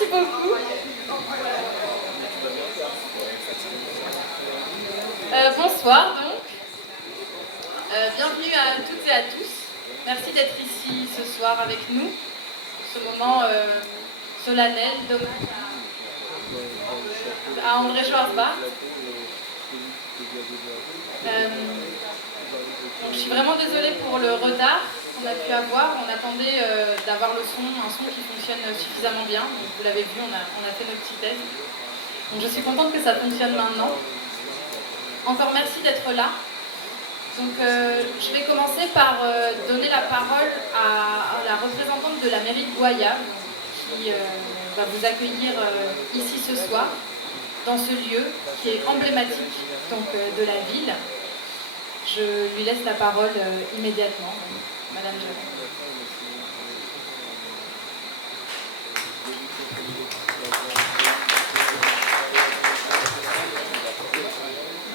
Merci beaucoup. Bonsoir donc. Bienvenue à toutes et à tous. Merci d'être ici ce soir avec nous pour ce moment solennel d'hommage à André Schwarzbart. Donc, je suis vraiment désolée pour le retard qu'on a pu avoir. On attendait d'avoir un son qui fonctionne suffisamment bien. Donc, vous l'avez vu, on a fait nos petits tests. Donc, je suis contente que ça fonctionne maintenant. Encore merci d'être là. Donc, je vais commencer par donner la parole à la représentante de la mairie de Goyave qui va vous accueillir ici ce soir, dans ce lieu qui est emblématique donc, de la ville. Je lui laisse la parole immédiatement, Madame Géron.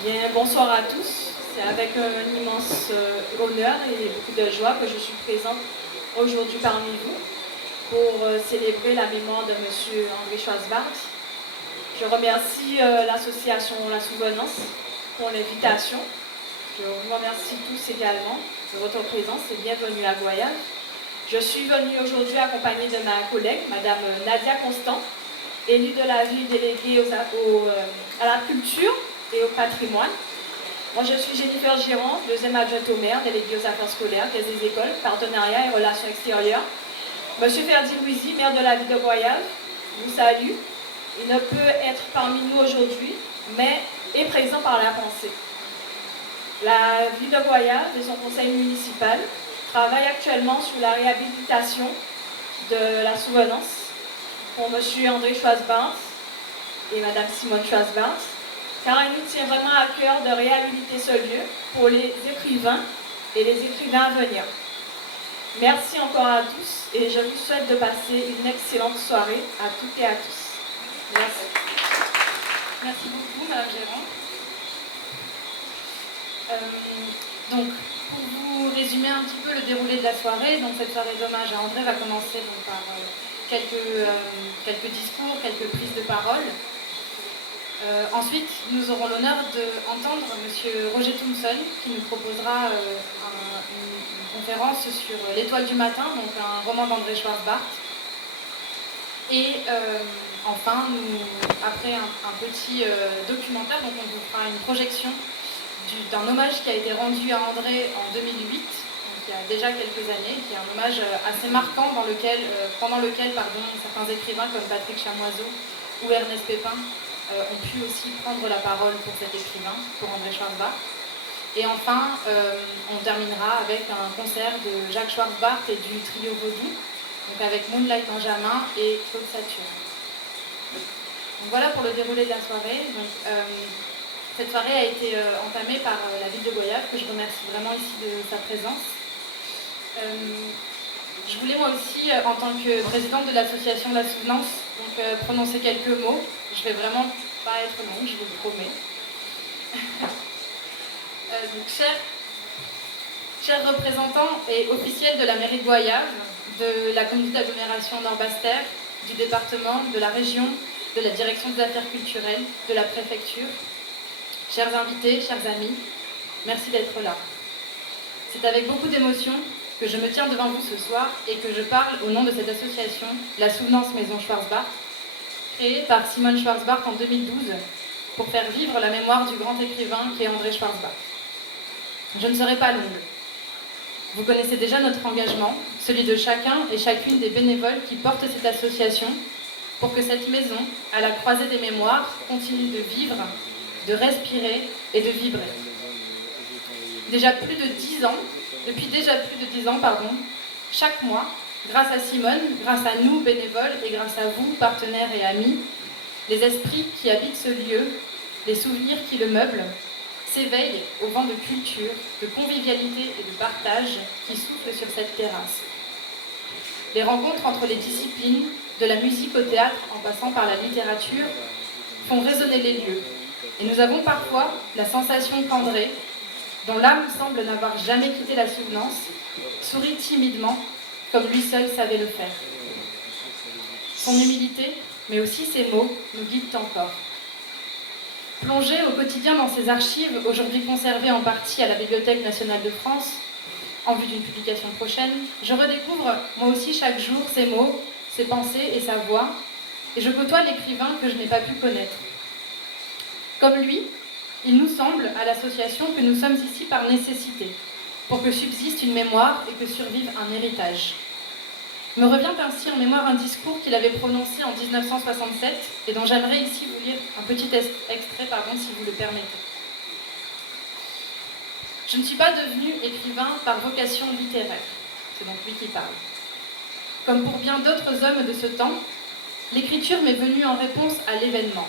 Bien, bonsoir à tous. C'est avec un immense honneur et beaucoup de joie que je suis présente aujourd'hui parmi vous pour célébrer la mémoire de M. André Schwarzbart. Je remercie l'association La Souvenance pour l'invitation. Je vous remercie tous également de votre présence et bienvenue à Goyave. Je suis venue aujourd'hui accompagnée de ma collègue, Madame Nadia Constant, élue de la ville déléguée à la culture et au patrimoine. Moi, je suis Jennifer Girand, deuxième adjointe au maire, déléguée aux affaires scolaires, caisse des écoles, partenariat et relations extérieures. Monsieur Ferdi Louisi, maire de la ville de Goyave, vous salue. Il ne peut être parmi nous aujourd'hui, mais est présent par la pensée. La ville de Goyave et son conseil municipal travaillent actuellement sur la réhabilitation de la souvenance pour M. André Schwarzbart et Mme Simone Schwarzbart, car il nous tient vraiment à cœur de réhabiliter ce lieu pour les écrivains et les écrivains à venir. Merci encore à tous et je vous souhaite de passer une excellente soirée à toutes et à tous. Merci. Merci beaucoup, Mme Géron. Donc, pour vous résumer un petit peu le déroulé de la soirée, donc cette soirée d'hommage à André va commencer donc, par quelques discours, quelques prises de parole. Ensuite, nous aurons l'honneur d'entendre M. Roger Thompson qui nous proposera une conférence sur L'Étoile du matin, donc un roman d'André Schwarzbart. Et enfin, après un petit documentaire, donc on vous fera une projection d'un hommage qui a été rendu à André en 2008, donc il y a déjà quelques années, qui est un hommage assez marquant pendant lequel certains écrivains comme Patrick Chamoiseau ou Ernest Pépin ont pu aussi prendre la parole pour cet écrivain, pour André Schwarzbart. Et enfin, on terminera avec un concert de Jacques Schwarzbart et du trio Vaudou, donc avec Moonlight Benjamin et Claude Satur. Donc voilà pour le déroulé de la soirée. Donc, cette soirée a été entamée par la ville de Goyave, que je remercie vraiment ici de sa présence. Je voulais moi aussi, en tant que présidente de l'association La Souvenance, donc, prononcer quelques mots. Je vais vraiment pas être longue, je vous le promets. Donc, chers représentants et officiels de la mairie de Goyave, de la communauté d'agglomération Nord-Bastère, du département, de la région, de la direction des affaires culturelles, de la préfecture, chers invités, chers amis, merci d'être là. C'est avec beaucoup d'émotion que je me tiens devant vous ce soir et que je parle au nom de cette association, La Souvenance Maison Schwarzbart, créée par Simone Schwarzbart en 2012 pour faire vivre la mémoire du grand écrivain qu'est André Schwarzbart. Je ne serai pas longue. Vous connaissez déjà notre engagement, celui de chacun et chacune des bénévoles qui portent cette association pour que cette maison, à la croisée des mémoires, continue de vivre, de respirer et de vibrer. Depuis déjà plus de 10 ans, chaque mois, grâce à Simone, grâce à nous bénévoles et grâce à vous, partenaires et amis, les esprits qui habitent ce lieu, les souvenirs qui le meublent, s'éveillent au vent de culture, de convivialité et de partage qui soufflent sur cette terrasse. Les rencontres entre les disciplines, de la musique au théâtre en passant par la littérature, font résonner les lieux. Et nous avons parfois la sensation qu'André, dont l'âme semble n'avoir jamais quitté la souvenance, sourit timidement, comme lui seul savait le faire. Son humilité, mais aussi ses mots nous guident encore. Plongée au quotidien dans ces archives, aujourd'hui conservées en partie à la Bibliothèque nationale de France, en vue d'une publication prochaine, je redécouvre moi aussi chaque jour ses mots, ses pensées et sa voix, et je côtoie l'écrivain que je n'ai pas pu connaître. Comme lui, il nous semble, à l'association, que nous sommes ici par nécessité, pour que subsiste une mémoire et que survive un héritage. Me revient ainsi en mémoire un discours qu'il avait prononcé en 1967 et dont j'aimerais ici vous lire un petit extrait, si vous le permettez. Je ne suis pas devenu écrivain par vocation littéraire. C'est donc lui qui parle. Comme pour bien d'autres hommes de ce temps, l'écriture m'est venue en réponse à l'événement.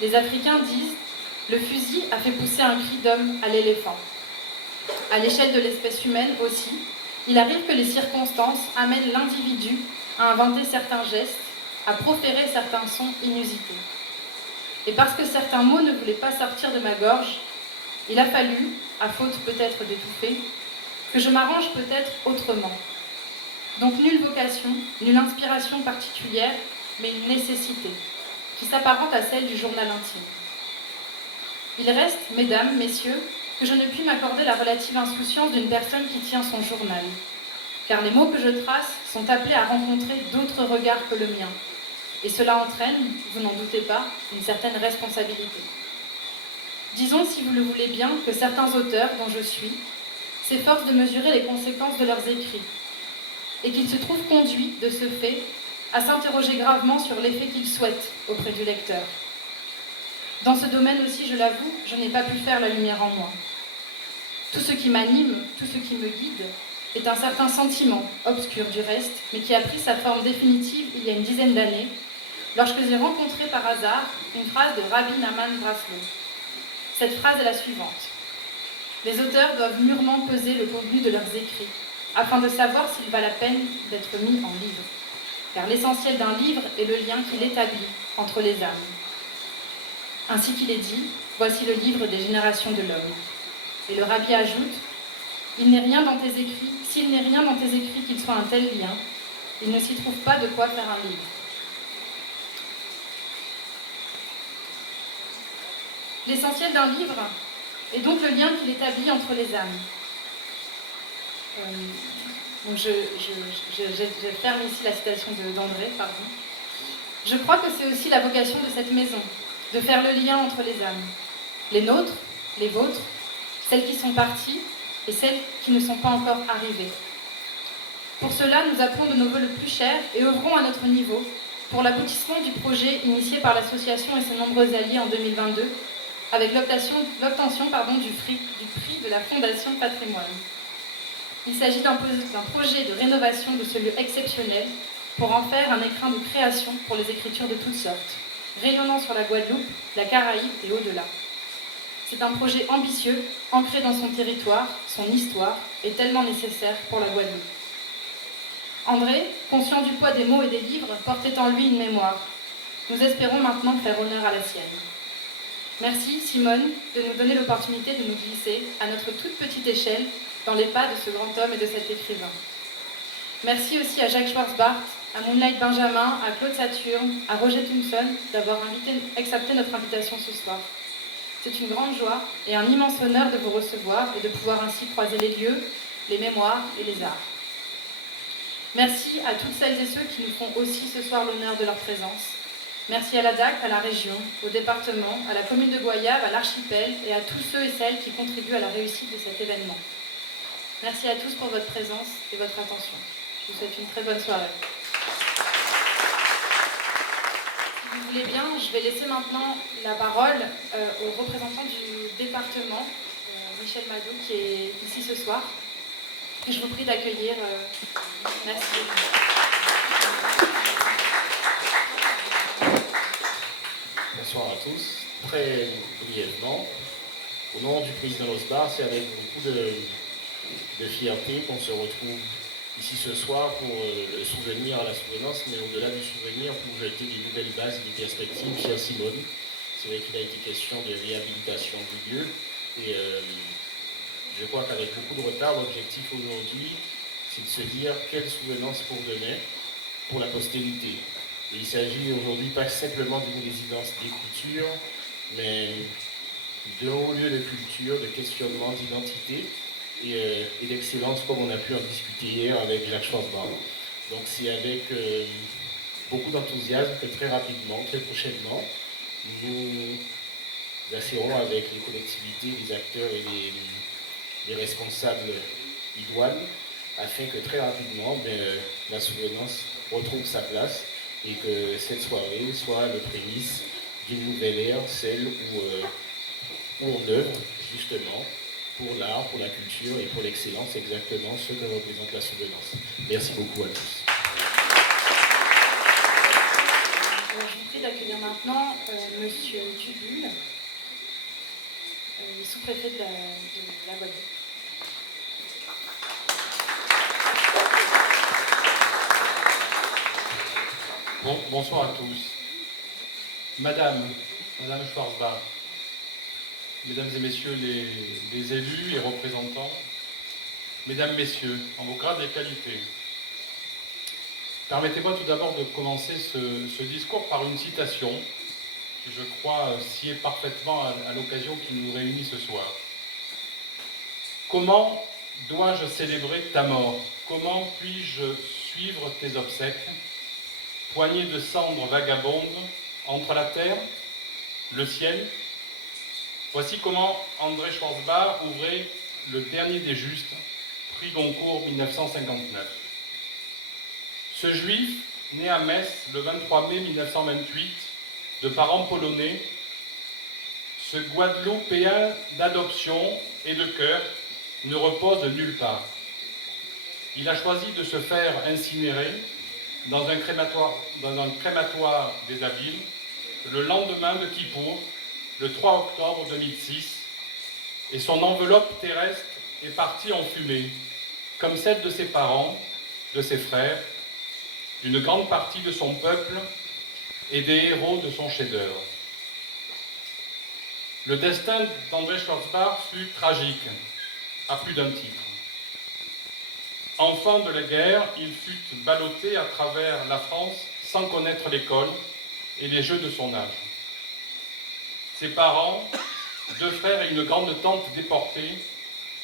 Les Africains disent « Le fusil a fait pousser un cri d'homme à l'éléphant ». À l'échelle de l'espèce humaine aussi, il arrive que les circonstances amènent l'individu à inventer certains gestes, à proférer certains sons inusités. Et parce que certains mots ne voulaient pas sortir de ma gorge, il a fallu, à faute peut-être d'étouffer, que je m'arrange peut-être autrement. Donc nulle vocation, nulle inspiration particulière, mais une nécessité, qui s'apparente à celle du journal intime. Il reste, mesdames, messieurs, que je ne puis m'accorder la relative insouciance d'une personne qui tient son journal, car les mots que je trace sont appelés à rencontrer d'autres regards que le mien, et cela entraîne, vous n'en doutez pas, une certaine responsabilité. Disons, si vous le voulez bien, que certains auteurs, dont je suis, s'efforcent de mesurer les conséquences de leurs écrits, et qu'ils se trouvent conduits, de ce fait, à s'interroger gravement sur l'effet qu'ils souhaitent auprès du lecteur. Dans ce domaine aussi, je l'avoue, je n'ai pas pu faire la lumière en moi. Tout ce qui m'anime, tout ce qui me guide, est un certain sentiment, obscur du reste, mais qui a pris sa forme définitive il y a une dizaine d'années, lorsque j'ai rencontré par hasard une phrase de Rabbi Nachman Breslau. Cette phrase est la suivante. Les auteurs doivent mûrement peser le contenu de leurs écrits, afin de savoir s'il va la peine d'être mis en livre. Car l'essentiel d'un livre est le lien qu'il établit entre les âmes. Ainsi qu'il est dit, voici le livre des générations de l'homme. Et le Rabbi ajoute, s'il n'est rien dans tes écrits qu'il soit un tel lien, il ne s'y trouve pas de quoi faire un livre. L'essentiel d'un livre est donc le lien qu'il établit entre les âmes. Donc je ferme ici la citation d'André, pardon. Je crois que c'est aussi la vocation de cette maison, de faire le lien entre les âmes. Les nôtres, les vôtres, celles qui sont parties et celles qui ne sont pas encore arrivées. Pour cela, nous appelons de nos vœux le plus cher et œuvrons à notre niveau pour l'aboutissement du projet initié par l'association et ses nombreux alliés en 2022, avec l'obtention du prix de la Fondation Patrimoine. Il s'agit d'un projet de rénovation de ce lieu exceptionnel pour en faire un écrin de création pour les écritures de toutes sortes, rayonnant sur la Guadeloupe, la Caraïbe et au-delà. C'est un projet ambitieux, ancré dans son territoire, son histoire, et tellement nécessaire pour la Guadeloupe. André, conscient du poids des mots et des livres, portait en lui une mémoire. Nous espérons maintenant faire honneur à la sienne. Merci, Simone, de nous donner l'opportunité de nous glisser, à notre toute petite échelle, dans les pas de ce grand homme et de cet écrivain. Merci aussi à Jacques Schwarzbart, à Moonlight Benjamin, à Claude Saturne, à Roger Thompson d'avoir accepté notre invitation ce soir. C'est une grande joie et un immense honneur de vous recevoir et de pouvoir ainsi croiser les lieux, les mémoires et les arts. Merci à toutes celles et ceux qui nous font aussi ce soir l'honneur de leur présence. Merci à la DAC, à la région, au département, à la commune de Goyave, à l'archipel et à tous ceux et celles qui contribuent à la réussite de cet événement. Merci à tous pour votre présence et votre attention. Je vous souhaite une très bonne soirée. Si vous voulez bien, je vais laisser maintenant la parole au représentant du département, Michel Madou, qui est ici ce soir. Et je vous prie d'accueillir. Merci. Bonsoir à tous. Très brièvement, au nom du président Osbar, c'est avec beaucoup de fierté qu'on se retrouve ici ce soir pour le souvenir à la souvenance, mais au-delà du souvenir, pour jeter des nouvelles bases, des perspectives, chère Simone. C'est vrai qu'il a été question de réhabilitation du lieu, et je crois qu'avec beaucoup de retard, l'objectif aujourd'hui, c'est de se dire quelle souvenance pour demain, pour la postérité. Et il s'agit aujourd'hui pas simplement d'une résidence des coutures, mais d'un haut lieu de culture, de questionnement, d'identité et d'excellence, comme on a pu en discuter hier avec Jacques Schwarzbach. Donc c'est avec beaucoup d'enthousiasme que très rapidement, très prochainement, nous assurons avec les collectivités, les acteurs et les responsables idoines, afin que très rapidement, la souvenance retrouve sa place et que cette soirée soit le prémisse d'une nouvelle ère, celle où on œuvre justement pour l'art, pour la culture et pour l'excellence, exactement ce que représente la souvenance. Merci beaucoup à tous. Je vous prie d'accueillir maintenant Monsieur Dubul, sous-préfet de la Guadeloupe. Bonsoir à tous. Madame Schwarzbach, Mesdames et Messieurs les élus et représentants, Mesdames, Messieurs, en vos grades et qualités, permettez-moi tout d'abord de commencer ce discours par une citation qui, je crois, sied parfaitement à l'occasion qui nous réunit ce soir. Comment dois-je célébrer ta mort? Comment puis-je suivre tes obsèques? Poignée de cendres vagabondes entre la terre, le ciel. Voici comment André Schwarzbach ouvrait Le Dernier des Justes, prix Goncourt 1959. Ce juif, né à Metz le 23 mai 1928, de parents polonais, ce Guadeloupéen d'adoption et de cœur ne repose nulle part. Il a choisi de se faire incinérer dans un crématoire des Abyles, le lendemain de Kippour, le 3 octobre 2006, et son enveloppe terrestre est partie en fumée, comme celle de ses parents, de ses frères, d'une grande partie de son peuple et des héros de son chef-d'œuvre. Le destin d'André Schwarzbach fut tragique, à plus d'un titre. Enfant de la guerre, il fut ballotté à travers la France sans connaître l'école et les jeux de son âge. Ses parents, 2 frères et une grande tante déportés,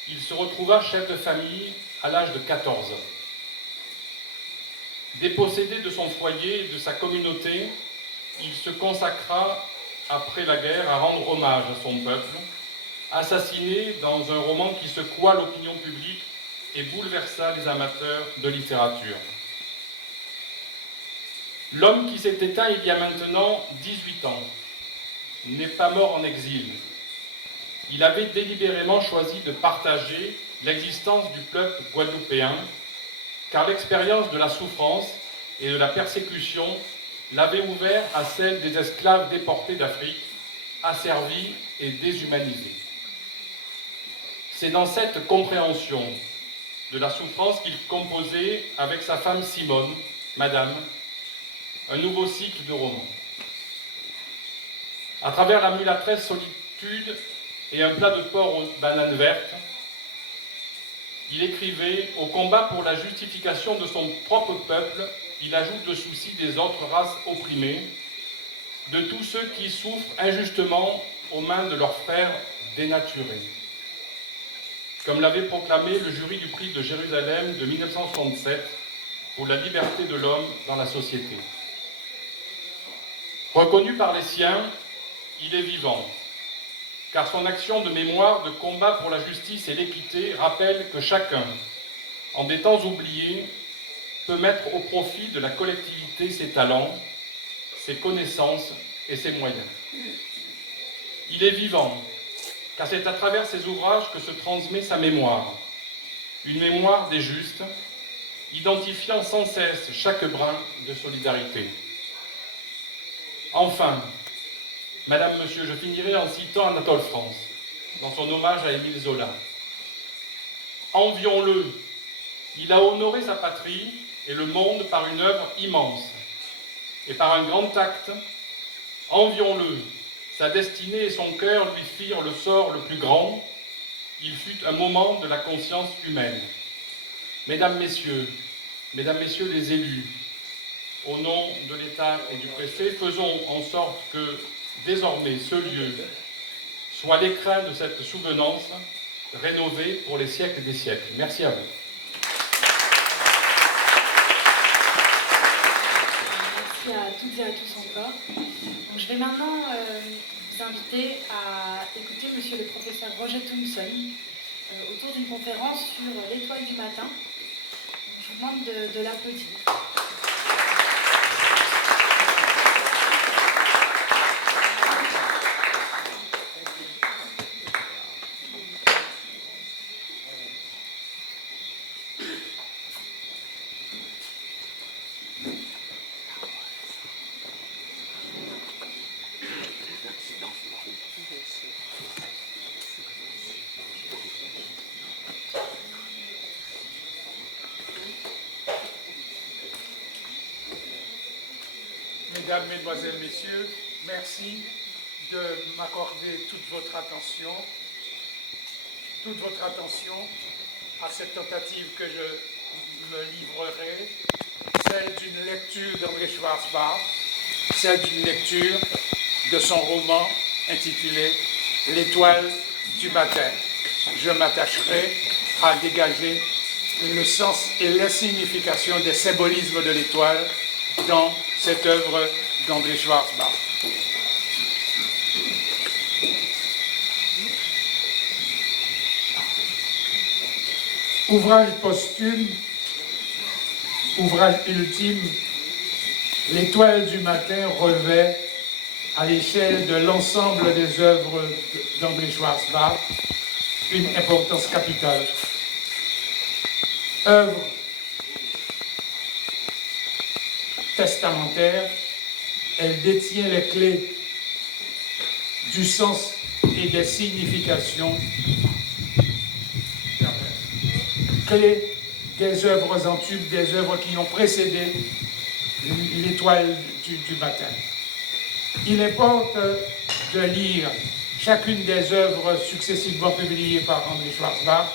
il se retrouva chef de famille à l'âge de 14 ans. Dépossédé de son foyer et de sa communauté, il se consacra, après la guerre, à rendre hommage à son peuple, assassiné dans un roman qui secoua l'opinion publique et bouleversa les amateurs de littérature. L'homme qui s'est éteint il y a maintenant 18 ans n'est pas mort en exil. Il avait délibérément choisi de partager l'existence du peuple guadeloupéen, car l'expérience de la souffrance et de la persécution l'avait ouvert à celle des esclaves déportés d'Afrique, asservis et déshumanisés. C'est dans cette compréhension de la souffrance qu'il composait avec sa femme Simone, Madame, un nouveau cycle de romans. À travers la mulâtresse solitude et un plat de porc aux bananes vertes, il écrivait « Au combat pour la justification de son propre peuple, il ajoute le souci des autres races opprimées, de tous ceux qui souffrent injustement aux mains de leurs frères dénaturés. » Comme l'avait proclamé le jury du prix de Jérusalem de 1967 pour la liberté de l'homme dans la société. Reconnu par les siens, il est vivant, car son action de mémoire, de combat pour la justice et l'équité rappelle que chacun, en des temps oubliés, peut mettre au profit de la collectivité ses talents, ses connaissances et ses moyens. Il est vivant, car c'est à travers ses ouvrages que se transmet sa mémoire, une mémoire des justes, identifiant sans cesse chaque brin de solidarité. Enfin, Madame, Monsieur, je finirai en citant Anatole France, dans son hommage à Émile Zola. Envions-le, il a honoré sa patrie et le monde par une œuvre immense, et par un grand acte, envions-le, sa destinée et son cœur lui firent le sort le plus grand, il fut un moment de la conscience humaine. Mesdames, Messieurs les élus, au nom de l'État et du préfet, faisons en sorte que désormais ce lieu soit l'écrin de cette souvenance rénovée pour les siècles des siècles. Merci à vous. Merci à toutes et à tous encore. Donc, je vais maintenant vous inviter à écouter monsieur le professeur Roger Thompson autour d'une conférence sur l'étoile du matin. Donc, je vous demande de l'applaudir. Mesdames, Mesdemoiselles, Messieurs, merci de m'accorder toute votre attention à cette tentative que je me livrerai, celle d'une lecture d'André Schwarzbach, celle d'une lecture de son roman intitulé « L'étoile du matin ». Je m'attacherai à dégager le sens et la signification des symbolismes de l'étoile dans cette œuvre d'André Schwarzbach. Ouvrage posthume, ouvrage ultime, l'étoile du matin revêt, à l'échelle de l'ensemble des œuvres d'André Schwarzbach, une importance capitale. Œuvre testamentaire, elle détient les clés du sens et des significations, clés des œuvres en tube, des œuvres qui ont précédé l'étoile du matin. Il importe de lire chacune des œuvres successivement publiées par André Schwarzbach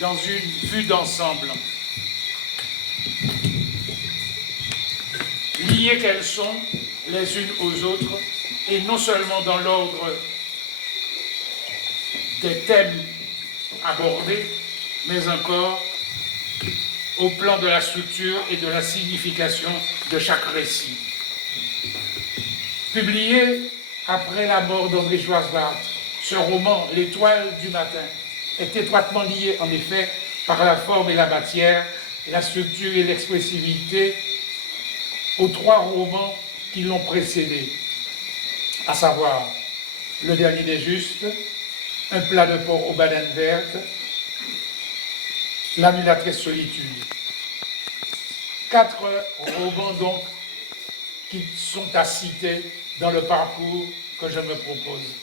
dans une vue d'ensemble. Liées qu'elles sont les unes aux autres, et non seulement dans l'ordre des thèmes abordés, mais encore au plan de la structure et de la signification de chaque récit. Publié après la mort d'André Schwarzbach, ce roman, L'étoile du matin, est étroitement lié en effet par la forme et la matière, la structure et l'expressivité aux trois romans qui l'ont précédé, à savoir Le Dernier des Justes, Un plat de porc aux bananes vertes, La Mulâtresse Solitude. 4 romans donc qui sont à citer dans le parcours que je me propose,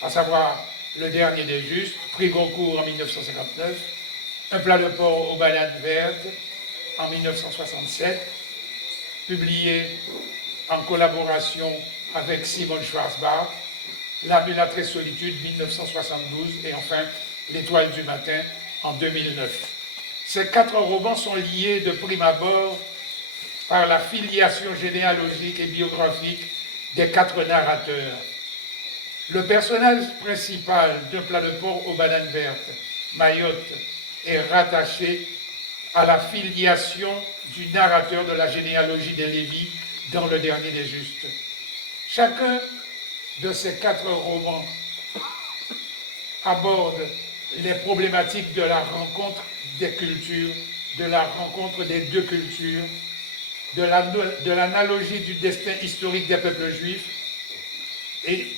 à savoir Le Dernier des Justes, prix Goncourt en 1959, Un plat de porc aux bananes vertes en 1967, publié en collaboration avec Simon Schwarzbach, La Mulâtresse Solitude 1972 et enfin L'Étoile du matin en 2009. Ces 4 romans sont liés de prime abord par la filiation généalogique et biographique des 4 narrateurs. Le personnage principal d'Un plat de porc aux bananes vertes, Mayotte, est rattaché à la filiation du narrateur de la généalogie des Lévis dans Le Dernier des Justes. Chacun de ces 4 romans aborde les problématiques de la rencontre des cultures, de la rencontre des 2 cultures, de l'analogie du destin historique des peuples juifs et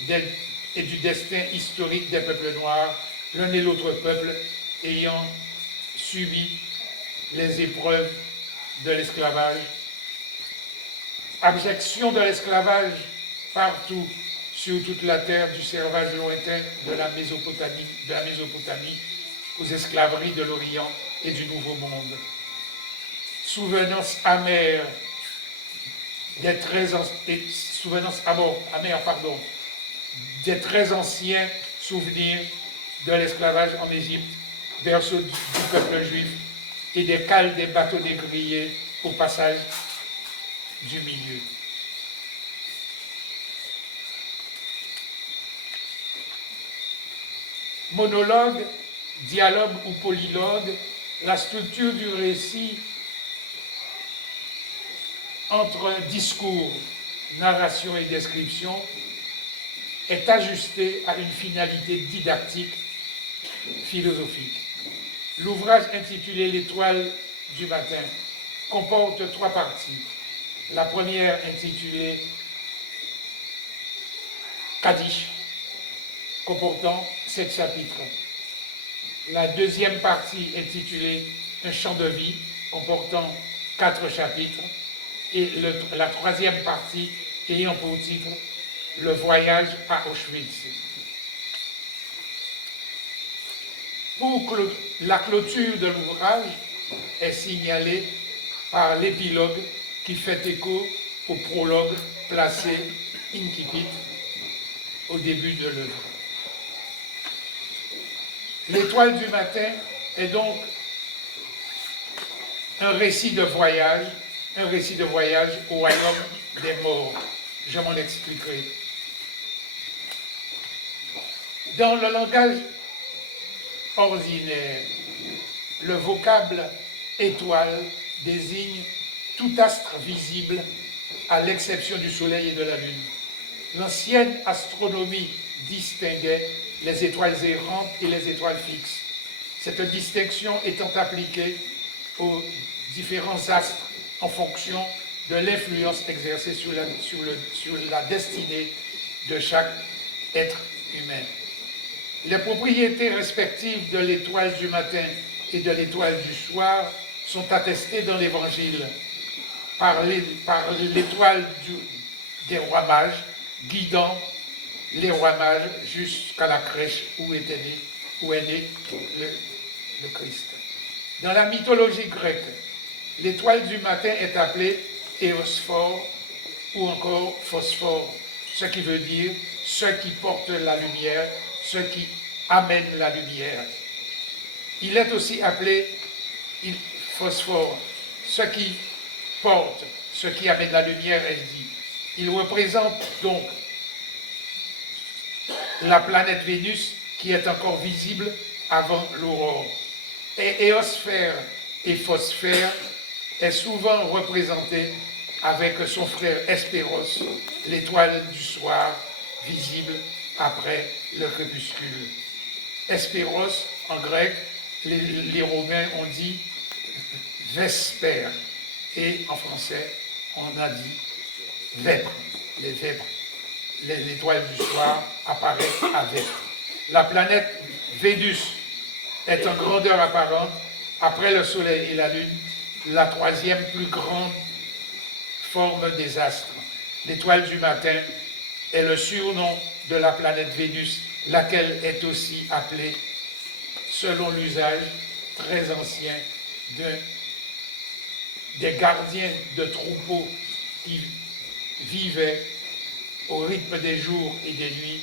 du destin historique des peuples noirs, l'un et l'autre peuple ayant subi les épreuves de l'esclavage. Abjection de l'esclavage partout, sur toute la terre, du servage lointain de la Mésopotamie aux esclaveries de l'Orient et du Nouveau Monde. Souvenance amère des très anciens souvenirs de l'esclavage en Égypte, berceau du peuple juif, et des cales des bateaux négriers au passage du milieu. Monologue, dialogue ou polylogue, la structure du récit entre discours, narration et description est ajustée à une finalité didactique, philosophique. L'ouvrage intitulé L'étoile du matin comporte 3 parties. La première intitulée Kaddish, comportant 7 chapitres. La deuxième partie intitulée Un chant de vie, comportant 4 chapitres. Et la troisième partie ayant pour titre Le voyage à Auschwitz. Pour la clôture de l'ouvrage est signalée par l'épilogue qui fait écho au prologue placé incipit au début de l'œuvre. L'étoile du matin est donc un récit de voyage au royaume des morts. Je m'en expliquerai. Dans le langage ordinaire, le vocable étoile désigne tout astre visible à l'exception du soleil et de la lune. L'ancienne astronomie distinguait les étoiles errantes et les étoiles fixes. Cette distinction étant appliquée aux différents astres en fonction de l'influence exercée sur la destinée de chaque être humain. Les propriétés respectives de l'étoile du matin et de l'étoile du soir sont attestées dans l'Évangile par l'étoile des rois mages, guidant les rois mages jusqu'à la crèche où est né le Christ. Dans la mythologie grecque, l'étoile du matin est appelée Héosphore ou encore Phosphore, ce qui veut dire ce qui porte la lumière, ce qui amène la lumière. Il est aussi appelé Phosphore, ce qui porte, ce qui amène la lumière, elle dit. Il représente donc la planète Vénus qui est encore visible avant l'aurore. Et Héosphère et Phosphère est souvent représenté avec son frère Hespéros, l'étoile du soir, visible après le crépuscule. Hespéros, en grec, les Romains ont dit Vespère, et en français, on a dit vêpres, les vêpres. L'étoile du soir apparaît à vêpres. La planète Vénus est en grandeur apparente, après le Soleil et la Lune, la troisième plus grande forme des astres. L'étoile du matin est le surnom de la planète Vénus, laquelle est aussi appelée, selon l'usage très ancien, des gardiens de troupeaux qui vivaient au rythme des jours et des nuits,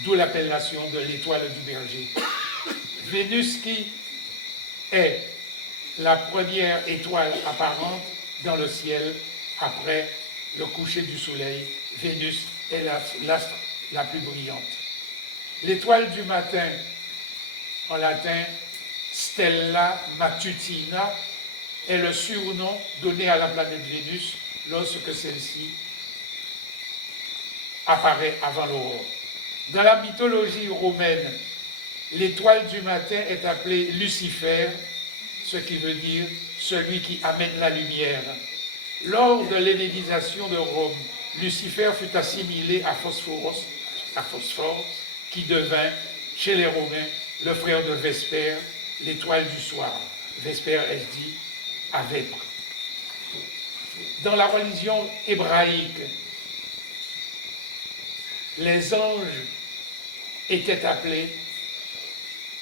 d'où l'appellation de l'étoile du berger. Vénus qui est la première étoile apparente dans le ciel après le coucher du soleil. Vénus est l'astre la plus brillante. L'étoile du matin, en latin Stella Matutina, est le surnom donné à la planète Vénus lorsque celle-ci apparaît avant l'aurore. Dans la mythologie romaine, l'étoile du matin est appelée Lucifer, ce qui veut dire celui qui amène la lumière. Lors de l'hellénisation de Rome, Lucifer fut assimilé à Phosphore, qui devint, chez les Romains, le frère de Vespère, l'étoile du soir. Vespère est dit à vêpres. Dans la religion hébraïque, les anges étaient appelés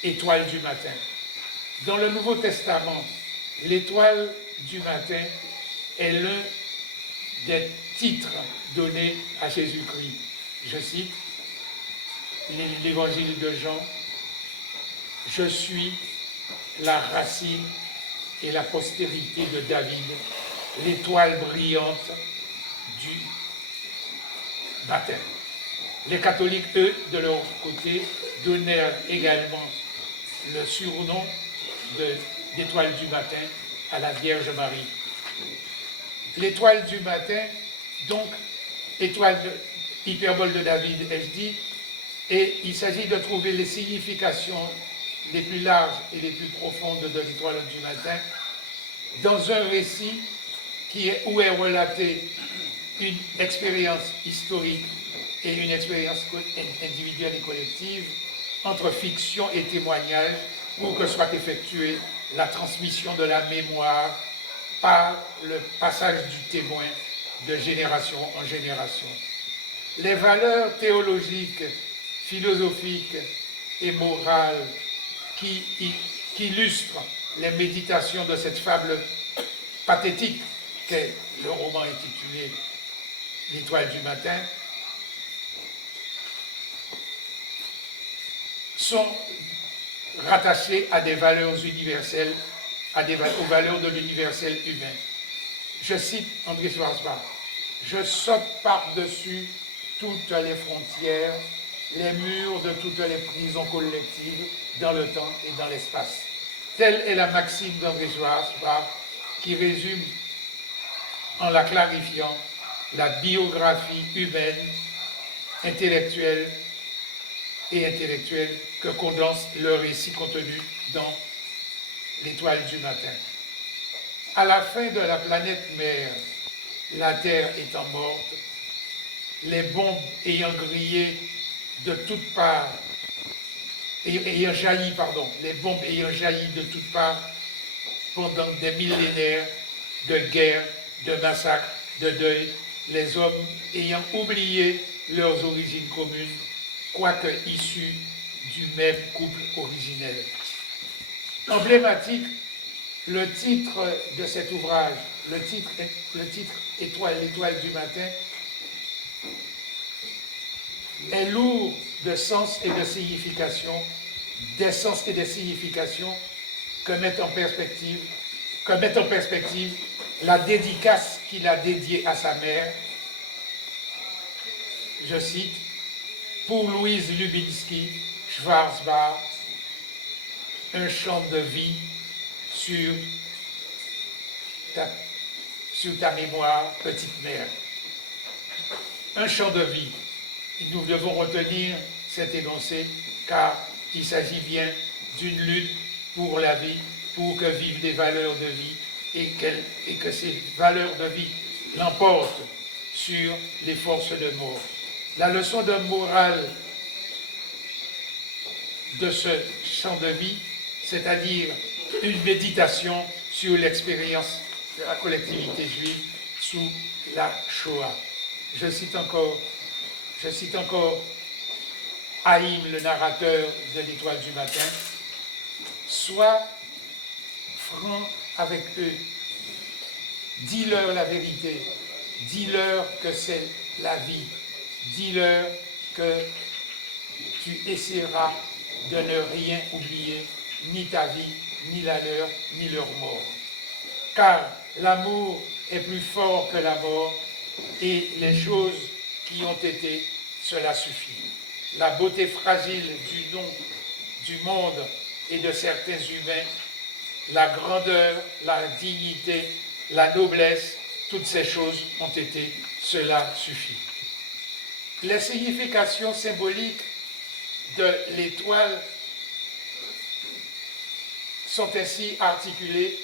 étoile du matin. Dans le Nouveau Testament, l'étoile du matin est l'un des titres donnés à Jésus-Christ. Je cite l'évangile de Jean, « Je suis la racine et la postérité de David l'étoile brillante du matin. Les catholiques, eux, de leur côté, donnèrent également le surnom d'étoile du matin à la Vierge Marie. L'étoile du matin, donc, hyperbole de David, ai-je dit, et il s'agit de trouver les significations les plus larges et les plus profondes de l'étoile du matin dans un récit où est relatée une expérience historique et une expérience individuelle et collective entre fiction et témoignage pour que soit effectuée la transmission de la mémoire par le passage du témoin de génération en génération. Les valeurs théologiques, philosophiques et morales qui illustrent les méditations de cette fable pathétique qu'est le roman intitulé L'étoile du matin sont rattachées à des valeurs universelles, aux valeurs de l'universel humain. Je cite André Schwarzbach: « Je saute par-dessus toutes les frontières, les murs de toutes les prisons collectives, dans le temps et dans l'espace. » Telle est la maxime d'André Schwarzbach qui résume, en la clarifiant, la biographie humaine, intellectuelle que condense le récit contenu dans L'étoile du matin. À la fin de la planète mère, la Terre étant morte, les bombes ayant grillé de toutes parts, les bombes ayant jailli de toutes parts pendant des millénaires de guerres, de massacres, de deuil, les hommes ayant oublié leurs origines communes, quoique issus du même couple originel. Emblématique, le titre de cet ouvrage, le titre L'étoile du matin, est lourd de sens et de signification, d'essence et de signification que met en perspective la dédicace qu'il a dédiée à sa mère. Je cite: « Pour Louise Lubinski, Schwarzbach, un chant de vie sur ta mémoire, petite mère. » Un chant de vie. Nous devons retenir cet énoncé car il s'agit bien d'une lutte pour la vie, pour que vivent des valeurs de vie et que ces valeurs de vie l'emportent sur les forces de mort. La leçon de morale de ce chant de vie, c'est-à-dire une méditation sur l'expérience de la collectivité juive sous la Shoah. Je cite encore Haïm, le narrateur de l'Étoile du matin: « Sois franc avec eux, dis-leur la vérité, dis-leur que c'est la vie, dis-leur que tu essaieras de ne rien oublier, ni ta vie, ni la leur, ni leur mort. Car l'amour est plus fort que la mort, et les choses qui ont été, cela suffit. La beauté fragile du monde et de certains humains, la grandeur, la dignité, la noblesse, toutes ces choses ont été, cela suffit. » Les significations symboliques de l'étoile sont ainsi articulées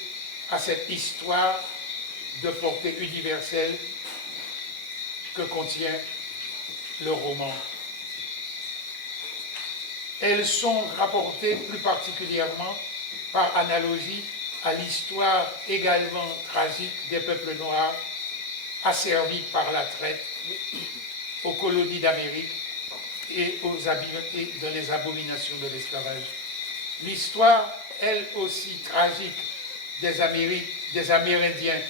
à cette histoire de portée universelle que contient le roman. Elles sont rapportées plus particulièrement par analogie à l'histoire également tragique des peuples noirs asservis par la traite aux colonies d'Amérique et dans les abominations de l'esclavage. L'histoire, elle aussi tragique, des Amérindiens,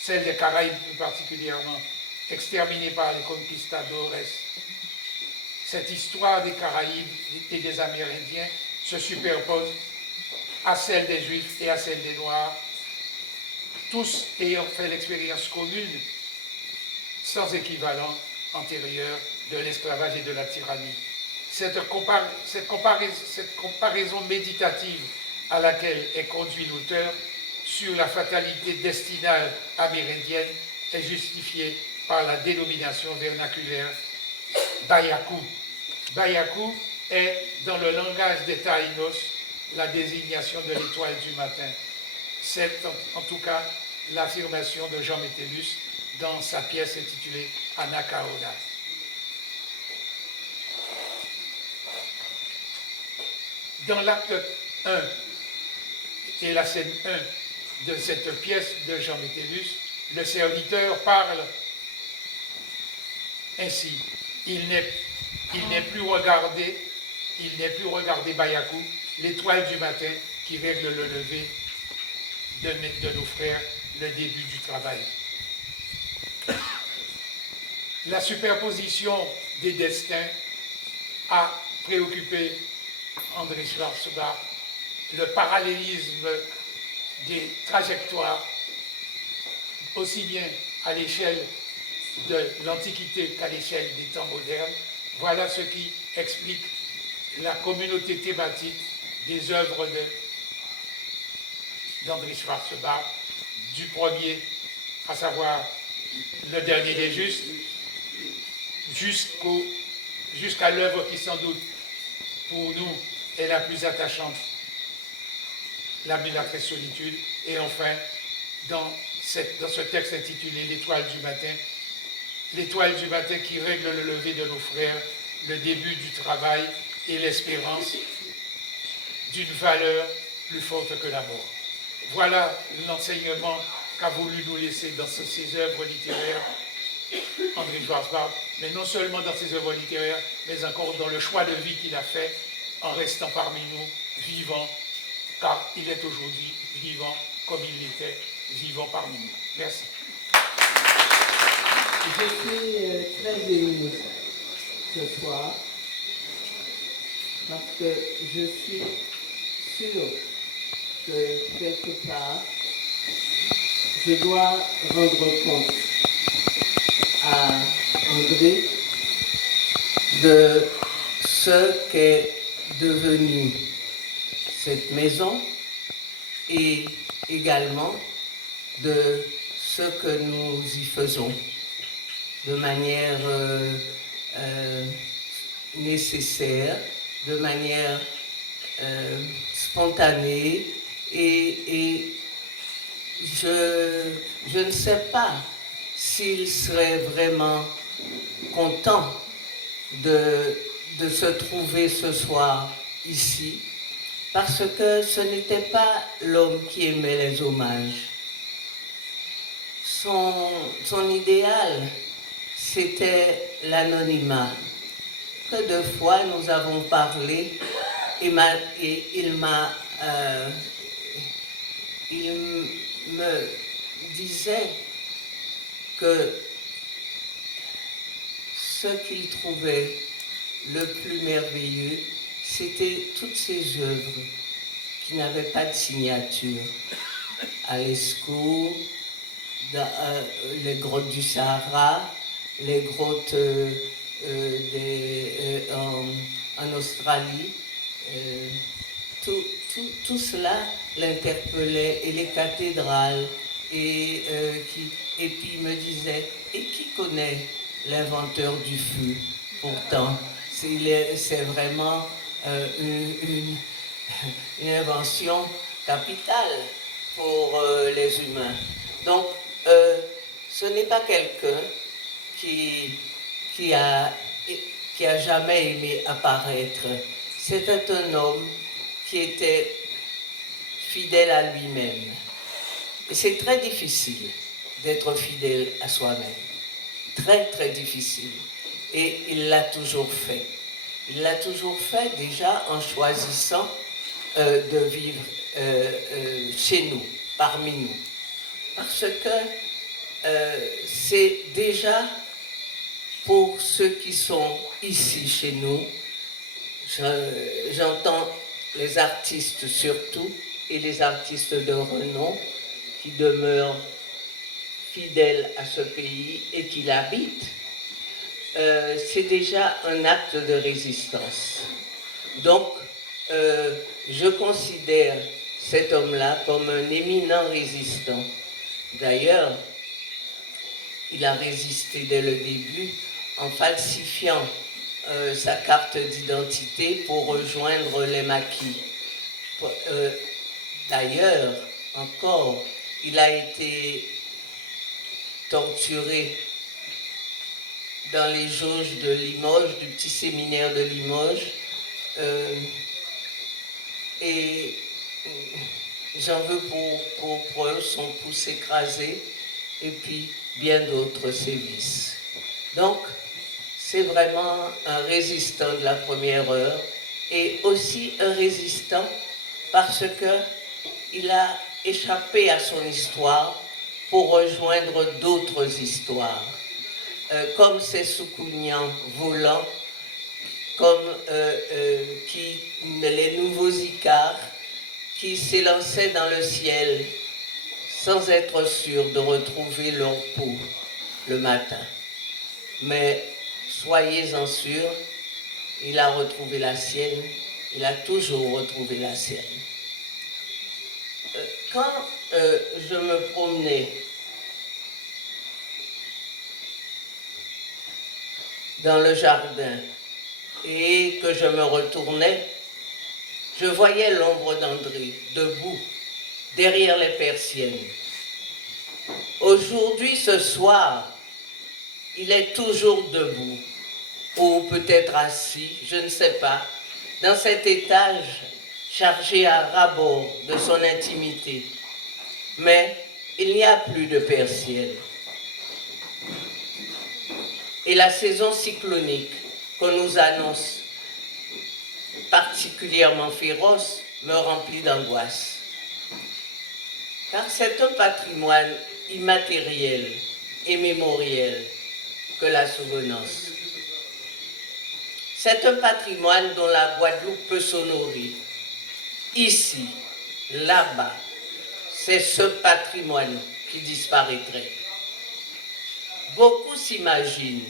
celle des Caraïbes plus particulièrement, exterminés par les conquistadores. Cette histoire des Caraïbes et des Amérindiens se superpose à celle des Juifs et à celle des Noirs tous ayant fait l'expérience commune, sans équivalent antérieur, de l'esclavage et de la tyrannie. Cette comparaison méditative à laquelle est conduit l'auteur sur la fatalité destinale amérindienne est justifiée par la dénomination vernaculaire Bayaku. Bayaku est, dans le langage des Taïnos, la désignation de l'étoile du matin. C'est en tout cas l'affirmation de Jean Métellus dans sa pièce intitulée Anakaona. Dans l'acte 1 et la scène 1 de cette pièce de Jean Métellus, le serviteur parle ainsi. Il n'est plus regardé Bayaku, l'étoile du matin qui règle le lever de nos frères, le début du travail. La superposition des destins a préoccupé André Schwarzbach, le parallélisme des trajectoires, aussi bien à l'échelle de l'Antiquité qu'à l'échelle des temps modernes. Voilà ce qui explique la communauté thématique des œuvres d'André Schwarzbach, du premier, à savoir le dernier des justes, jusqu'à l'œuvre qui sans doute pour nous est la plus attachante, la Mulâtre solitude, et enfin dans ce texte intitulé L'étoile du matin qui règle le lever de nos frères, le début du travail et l'espérance d'une valeur plus forte que la mort. Voilà l'enseignement qu'a voulu nous laisser dans ses œuvres littéraires André Schwarzbach, mais non seulement dans ses œuvres littéraires, mais encore dans le choix de vie qu'il a fait en restant parmi nous, vivant, car il est aujourd'hui vivant comme il l'était, vivant parmi nous. Merci. Je suis très émue ce soir parce que je suis sûre que quelque part, je dois rendre compte à André de ce qu'est devenue cette maison et également de ce que nous y faisons de manière nécessaire, de manière spontanée et je ne sais pas s'il serait vraiment content de se trouver ce soir ici, parce que ce n'était pas l'homme qui aimait les hommages. Son idéal, c'était l'anonymat. Que de fois nous avons parlé et il me disait que ce qu'il trouvait le plus merveilleux, c'était toutes ces œuvres qui n'avaient pas de signature. À l'Escour, les grottes du Sahara, les grottes en Australie, tout cela l'interpellait, et les cathédrales, et puis il me disait, et qui connaît l'inventeur du feu? Pourtant, c'est vraiment une invention capitale pour les humains. Donc, ce n'est pas quelqu'un qui a jamais aimé apparaître. C'était un homme qui était fidèle à lui-même. Et c'est très difficile d'être fidèle à soi-même. Très, très difficile. Et il l'a toujours fait. Il l'a toujours fait déjà en choisissant de vivre chez nous, parmi nous. Parce que c'est déjà pour ceux qui sont ici chez nous, j'entends les artistes surtout, et les artistes de renom, qui demeure fidèle à ce pays et qui l'habite, c'est déjà un acte de résistance. Donc, je considère cet homme-là comme un éminent résistant. D'ailleurs, il a résisté dès le début en falsifiant sa carte d'identité pour rejoindre les maquis. D'ailleurs, encore, il a été torturé dans les jauges de Limoges, du petit séminaire de Limoges, et j'en veux pour preuve son pouce écrasé, et puis bien d'autres sévices. Donc, c'est vraiment un résistant de la première heure, et aussi un résistant parce qu'il a échappé à son histoire pour rejoindre d'autres histoires, comme ces Soukounians volants, comme les nouveaux Icars qui s'élançaient dans le ciel sans être sûrs de retrouver leur peau le matin. Mais soyez-en sûrs, il a retrouvé la sienne, il a toujours retrouvé la sienne. Quand je me promenais dans le jardin et que je me retournais, je voyais l'ombre d'André debout derrière les persiennes. Aujourd'hui, ce soir, il est toujours debout, ou peut-être assis, je ne sais pas, dans cet étage chargé à ras-bord de son intimité. Mais il n'y a plus de persiennes. Et la saison cyclonique qu'on nous annonce, particulièrement féroce, me remplit d'angoisse. Car c'est un patrimoine immatériel et mémoriel que la souvenance. C'est un patrimoine dont la Guadeloupe peut s'honorer. Ici, là-bas, c'est ce patrimoine qui disparaîtrait. Beaucoup s'imaginent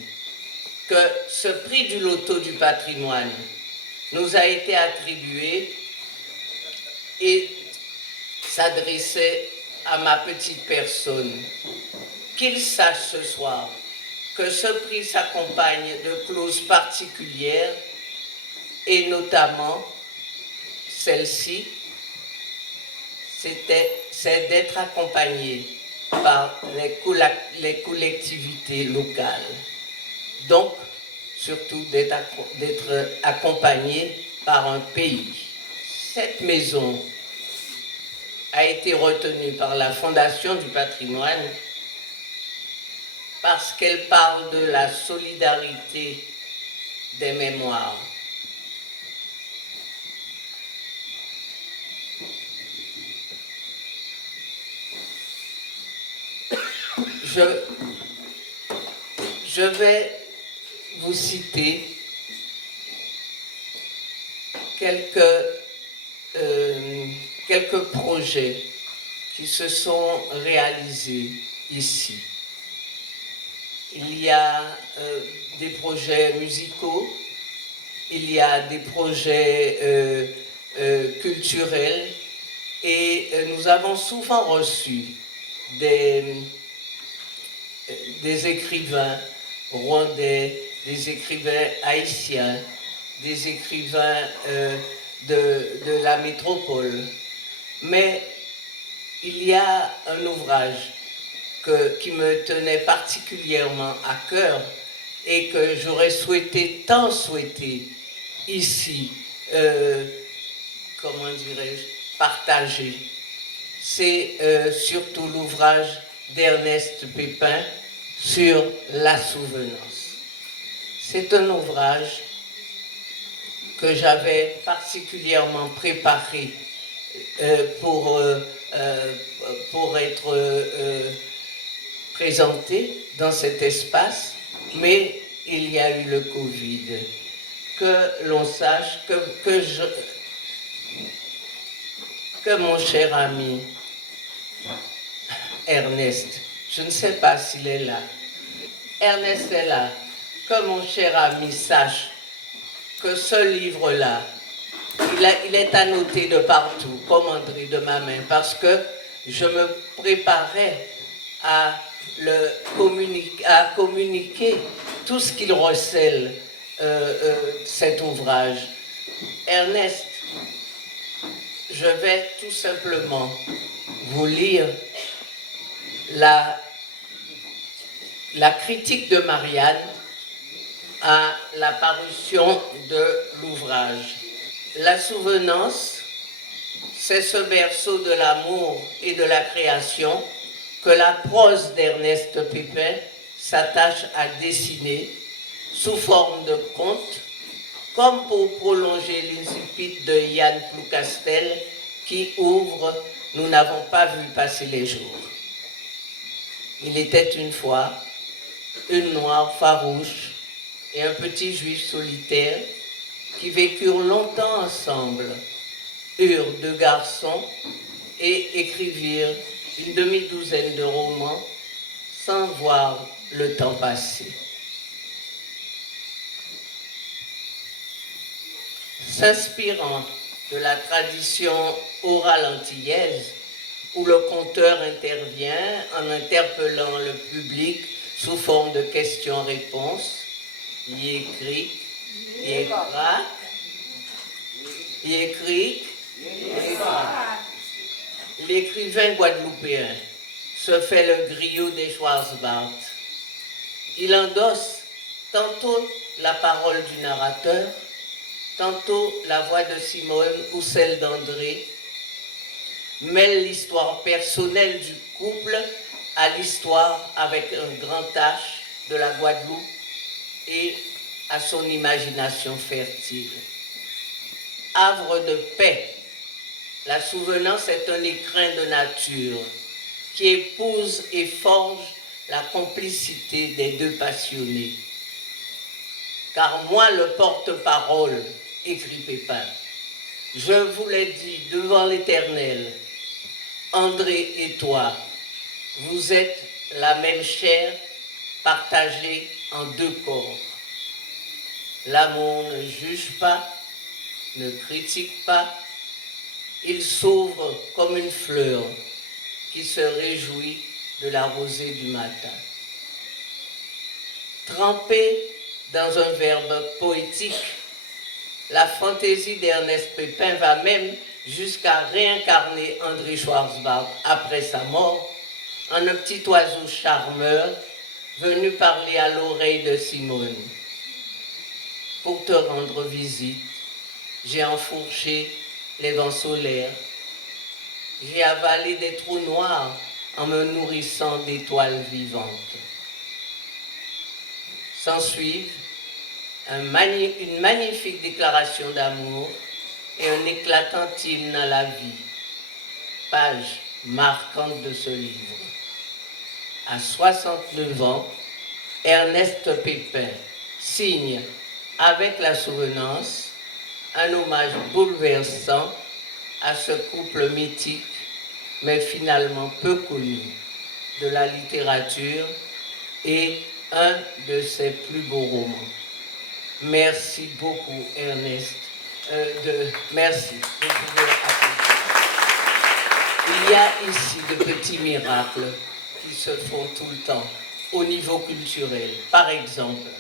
que ce prix du loto du patrimoine nous a été attribué et s'adressait à ma petite personne. Qu'ils sachent ce soir que ce prix s'accompagne de clauses particulières et notamment celle-ci, c'est d'être accompagné par les collectivités locales. Donc, surtout d'être accompagné par un pays. Cette maison a été retenue par la Fondation du patrimoine parce qu'elle parle de la solidarité des mémoires. Je vais vous citer quelques projets qui se sont réalisés ici. Il y a des projets musicaux, il y a des projets culturels et nous avons souvent reçu des écrivains rwandais, des écrivains haïtiens, des écrivains de la métropole. Mais il y a un ouvrage qui me tenait particulièrement à cœur et que j'aurais tant souhaité ici, comment dirais-je, partager. C'est surtout l'ouvrage d'Ernest Pépin sur la souvenance. C'est un ouvrage que j'avais particulièrement préparé pour être présenté dans cet espace, mais il y a eu le Covid. Que l'on sache que mon cher ami Ernest. Je ne sais pas s'il est là. Ernest est là. Que mon cher ami sache que ce livre-là, il est annoté de partout, comme André de ma main, parce que je me préparais à communiquer tout ce qu'il recèle, cet ouvrage. Ernest, je vais tout simplement vous lire la critique de Marianne à la parution de l'ouvrage. La souvenance, c'est ce berceau de l'amour et de la création que la prose d'Ernest Pépin s'attache à dessiner sous forme de conte, comme pour prolonger l'incipit de Yann Ploucastel qui ouvre « Nous n'avons pas vu passer les jours ». Il était une fois une noire farouche et un petit juif solitaire qui vécurent longtemps ensemble, eurent 2 garçons et écrivirent une demi-douzaine de romans sans voir le temps passer. S'inspirant de la tradition orale antillaise, où le conteur intervient en interpellant le public sous forme de questions-réponses, il écrit, l'écrivain guadeloupéen se fait le griot des Schwarzbart. Il endosse tantôt la parole du narrateur, tantôt la voix de Simone ou celle d'André, mêle l'histoire personnelle du couple à l'histoire avec un grand H de la Guadeloupe et à son imagination fertile. Havre de paix, la souvenance est un écrin de nature qui épouse et forge la complicité des 2 passionnés. Car moi, le porte-parole, écrit Pépin, je vous l'ai dit devant l'Éternel, André et toi, vous êtes la même chair partagée en 2 corps. L'amour ne juge pas, ne critique pas, il s'ouvre comme une fleur qui se réjouit de la rosée du matin. Trempé dans un verbe poétique, la fantaisie d'Ernest Pépin va même jusqu'à réincarner André Schwarzbart après sa mort en un petit oiseau charmeur venu parler à l'oreille de Simone. Pour te rendre visite, j'ai enfourché les vents solaires, j'ai avalé des trous noirs en me nourrissant d'étoiles vivantes. S'ensuivent une magnifique déclaration d'amour et un éclatant hymne à la vie, page marquante de ce livre. À 69 ans, Ernest Pépin signe avec la souvenance un hommage bouleversant à ce couple mythique, mais finalement peu connu, de la littérature et un de ses plus beaux romans. Merci beaucoup, Ernest. Merci. Il y a ici de petits miracles qui se font tout le temps au niveau culturel. Par exemple,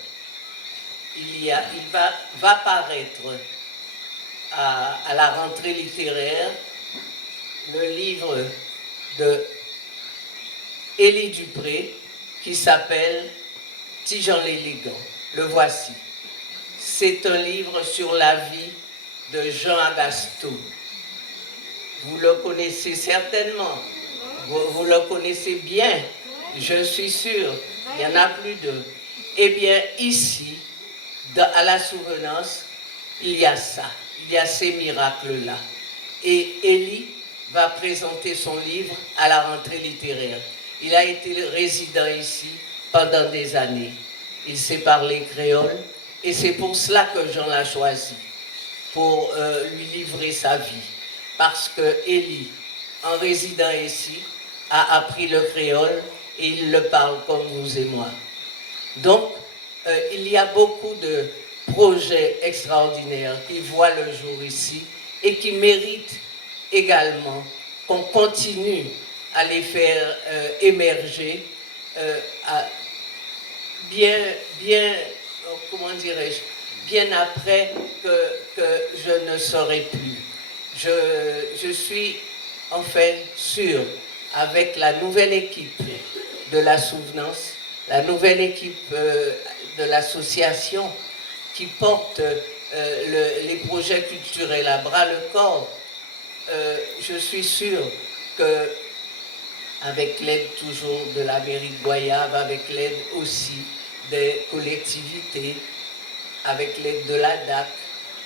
il va paraître à la rentrée littéraire le livre de Élie Dupré qui s'appelle Tijan l'élégant. Le voici. C'est un livre sur la vie de Jean Agasto. Vous le connaissez certainement. Vous le connaissez bien, je suis sûre. Il y en a plus d'eux. Eh bien, ici, à la souvenance, il y a ça. Il y a ces miracles-là. Et Élie va présenter son livre à la rentrée littéraire. Il a été résident ici pendant des années. Il sait parler créole et c'est pour cela que Jean l'a choisi, pour lui livrer sa vie. Parce que Élie, en résidant ici, a appris le créole et il le parle comme vous et moi. Donc, il y a beaucoup de projets extraordinaires qui voient le jour ici et qui méritent également qu'on continue à les faire émerger comment dirais-je, bien après que je ne serai plus. Je suis en fait sûr, avec la nouvelle équipe de la Souvenance, la nouvelle équipe de l'association qui porte les projets culturels à bras le corps, je suis sûr que, avec l'aide toujours de la mairie de Goyave, avec l'aide aussi des collectivités, avec l'aide de la DAC,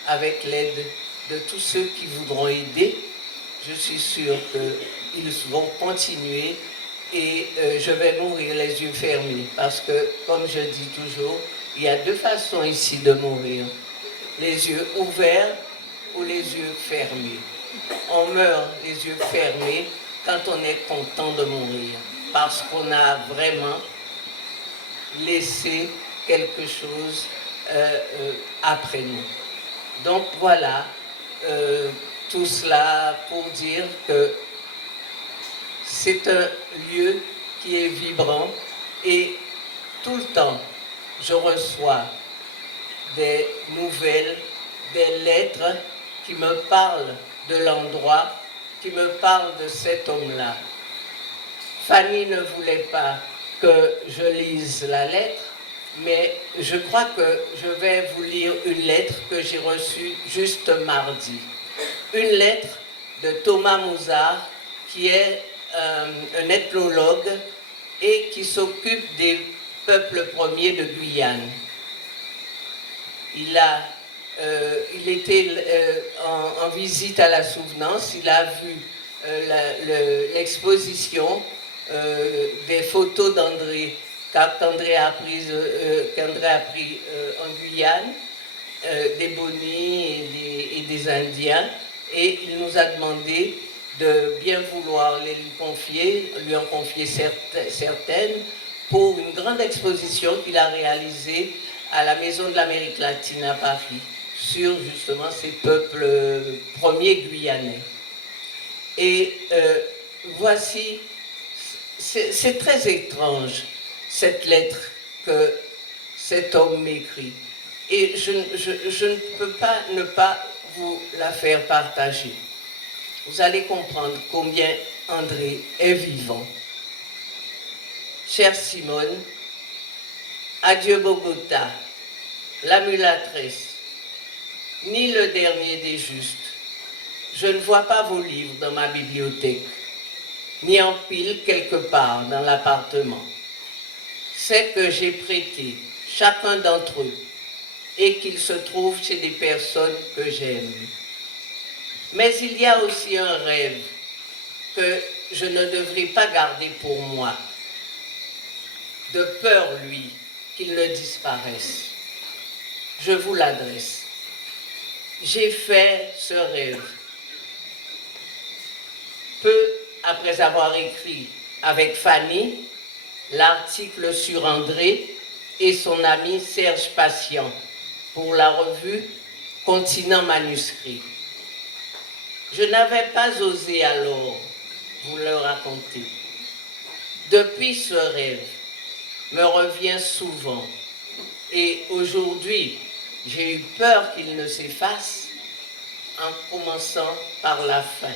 avec l'aide de tous ceux qui voudront aider, je suis sûr qu'ils vont continuer et je vais mourir les yeux fermés parce que, comme je dis toujours, il y a deux façons ici de mourir, les yeux ouverts ou les yeux fermés. On meurt les yeux fermés quand on est content de mourir parce qu'on a vraiment laissé quelque chose après nous. Donc voilà, tout cela pour dire que c'est un lieu qui est vibrant et tout le temps je reçois des nouvelles, des lettres qui me parlent de l'endroit, qui me parlent de cet homme-là. Fanny ne voulait pas que je lise la lettre, mais je crois que je vais vous lire une lettre que j'ai reçue juste mardi. Une lettre de Thomas Mouzard, qui est un ethnologue et qui s'occupe des peuples premiers de Guyane. Il était en visite à la Souvenance, il a vu l'exposition des photos d'André, qu'André a pris en Guyane, des Bonnies et des Indiens, et il nous a demandé de bien vouloir lui en confier certaines, pour une grande exposition qu'il a réalisée à la Maison de l'Amérique latine à Paris, sur justement ces peuples premiers guyanais. Et voici, c'est très étrange, cette lettre que cet homme m'écrit. Et je ne peux pas ne pas vous la faire partager. Vous allez comprendre combien André est vivant. Chère Simone, adieu Bogota, la mulâtresse, ni le dernier des justes. Je ne vois pas vos livres dans ma bibliothèque, ni en pile quelque part dans l'appartement. C'est que j'ai prêté chacun d'entre eux et qu'ils se trouvent chez des personnes que j'aime. Mais il y a aussi un rêve que je ne devrais pas garder pour moi, de peur, lui, qu'il ne disparaisse. Je vous l'adresse. J'ai fait ce rêve. Peu après avoir écrit avec Fanny l'article sur André et son ami Serge Patient pour la revue Continent manuscrit. Je n'avais pas osé alors vous le raconter. Depuis, ce rêve me revient souvent et aujourd'hui, j'ai eu peur qu'il ne s'efface en commençant par la fin.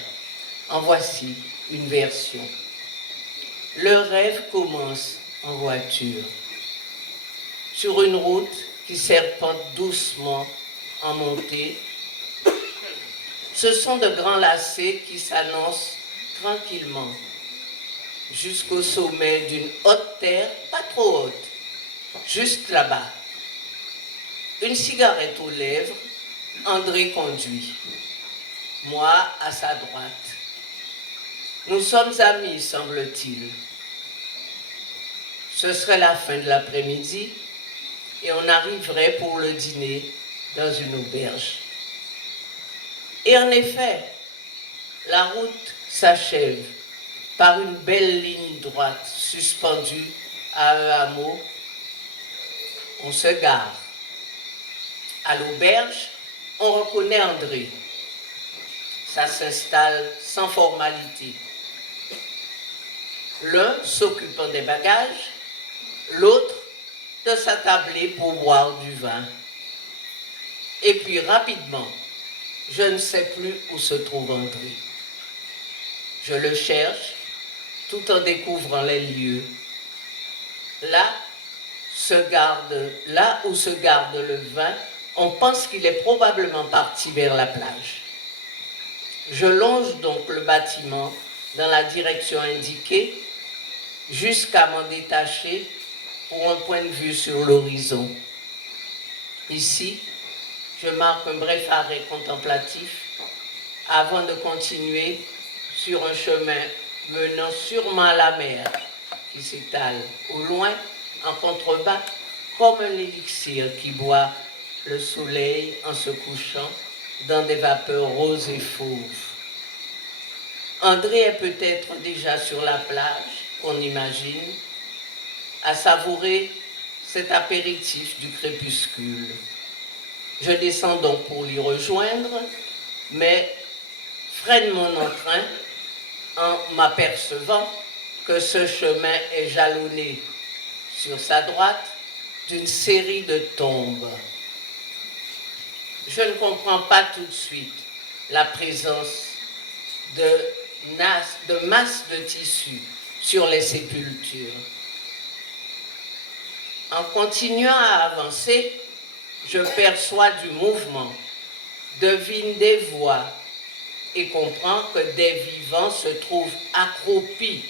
En voici une version. Le rêve commence en voiture, sur une route qui serpente doucement en montée. Ce sont de grands lacets qui s'annoncent tranquillement jusqu'au sommet d'une haute terre, pas trop haute, juste là-bas. Une cigarette aux lèvres, André conduit, moi à sa droite. Nous sommes amis, semble-t-il. Ce serait la fin de l'après-midi et on arriverait pour le dîner dans une auberge. Et en effet, la route s'achève par une belle ligne droite suspendue à un hameau, on se gare. À l'auberge, on reconnaît André. Ça s'installe sans formalité. L'un s'occupant des bagages, l'autre de s'attabler pour boire du vin. Et puis rapidement, je ne sais plus où se trouve André. Je le cherche tout en découvrant les lieux. Là où se garde le vin, on pense qu'il est probablement parti vers la plage. Je longe donc le bâtiment dans la direction indiquée jusqu'à m'en détacher pour un point de vue sur l'horizon. Ici, je marque un bref arrêt contemplatif avant de continuer sur un chemin menant sûrement à la mer qui s'étale au loin en contrebas comme un élixir qui boit le soleil en se couchant dans des vapeurs roses et fauves. André est peut-être déjà sur la plage, qu'on imagine, à savourer cet apéritif du crépuscule. Je descends donc pour l'y rejoindre, mais freine mon entrain en m'apercevant que ce chemin est jalonné sur sa droite d'une série de tombes. Je ne comprends pas tout de suite la présence de masses de tissus sur les sépultures. En continuant à avancer, je perçois du mouvement, devine des voix et comprends que des vivants se trouvent accroupis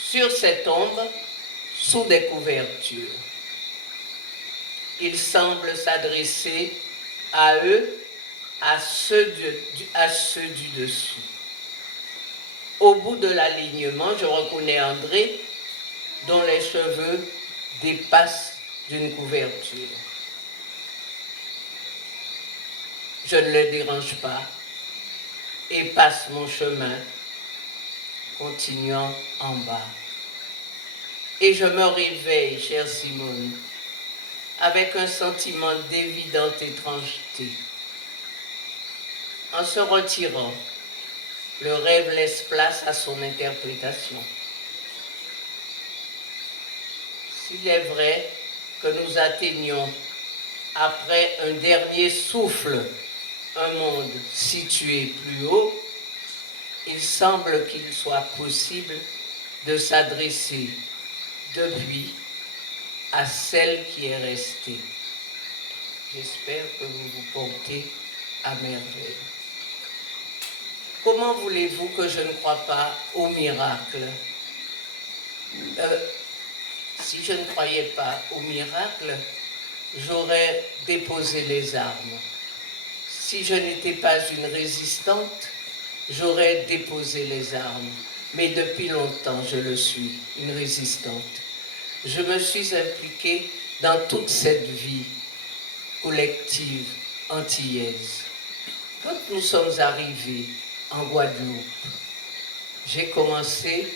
sur ces tombes sous des couvertures. Ils semblent s'adresser à eux, à ceux du dessus. Au bout de l'alignement, je reconnais André, dont les cheveux dépassent d'une couverture. Je ne le dérange pas et passe mon chemin, continuant en bas. Et je me réveille, chère Simone, avec un sentiment d'évidente étrangeté. En se retirant, le rêve laisse place à son interprétation. S'il est vrai que nous atteignons, après un dernier souffle, un monde situé plus haut, il semble qu'il soit possible de s'adresser depuis à celle qui est restée. J'espère que vous vous portez à merveille. Comment voulez-vous que je ne croie pas au miracle? Si je ne croyais pas au miracle, j'aurais déposé les armes. Si je n'étais pas une résistante, j'aurais déposé les armes. Mais depuis longtemps, je le suis, une résistante. Je me suis impliquée dans toute cette vie collective antillaise. Quand nous sommes arrivés en Guadeloupe, j'ai commencé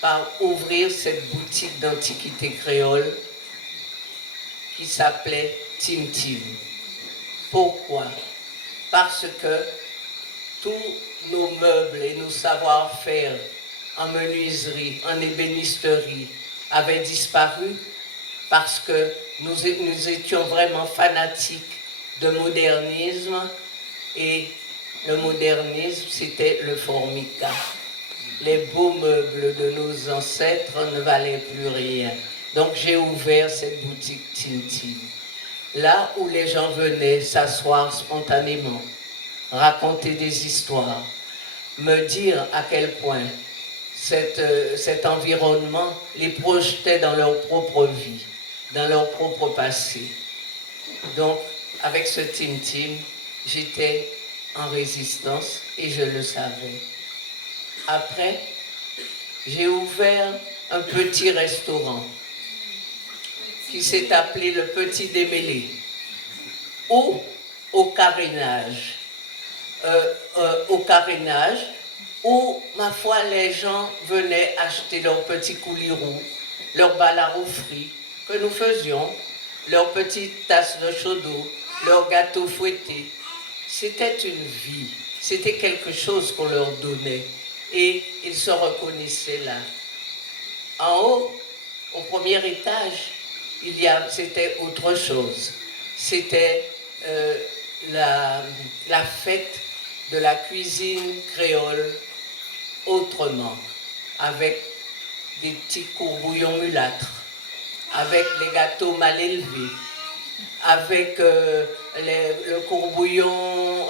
par ouvrir cette boutique d'antiquités créoles qui s'appelait Tim Tim. Pourquoi? Parce que tous nos meubles et nos savoir-faire en menuiserie, en ébénisterie avaient disparu parce que nous étions vraiment fanatiques de modernisme et le modernisme, c'était le formica. Les beaux meubles de nos ancêtres ne valaient plus rien. Donc j'ai ouvert cette boutique Tintin, là où les gens venaient s'asseoir spontanément, raconter des histoires, me dire à quel point cet environnement les projetait dans leur propre vie, dans leur propre passé. Donc, avec ce Tintin, j'étais en résistance et je le savais. Après, j'ai ouvert un petit restaurant qui s'est appelé le Petit Démêlé, ou au carénage. Au carénage, où, ma foi, les gens venaient acheter leurs petits coulis roux, leurs balaros frits que nous faisions, leurs petites tasses de chaude d'eau, leurs gâteaux fouettés. C'était une vie, c'était quelque chose qu'on leur donnait et ils se reconnaissaient là. En haut, au premier étage, c'était autre chose. C'était la fête de la cuisine créole autrement, avec des petits courbouillons mulâtres, avec les gâteaux mal élevés, avec le courbouillon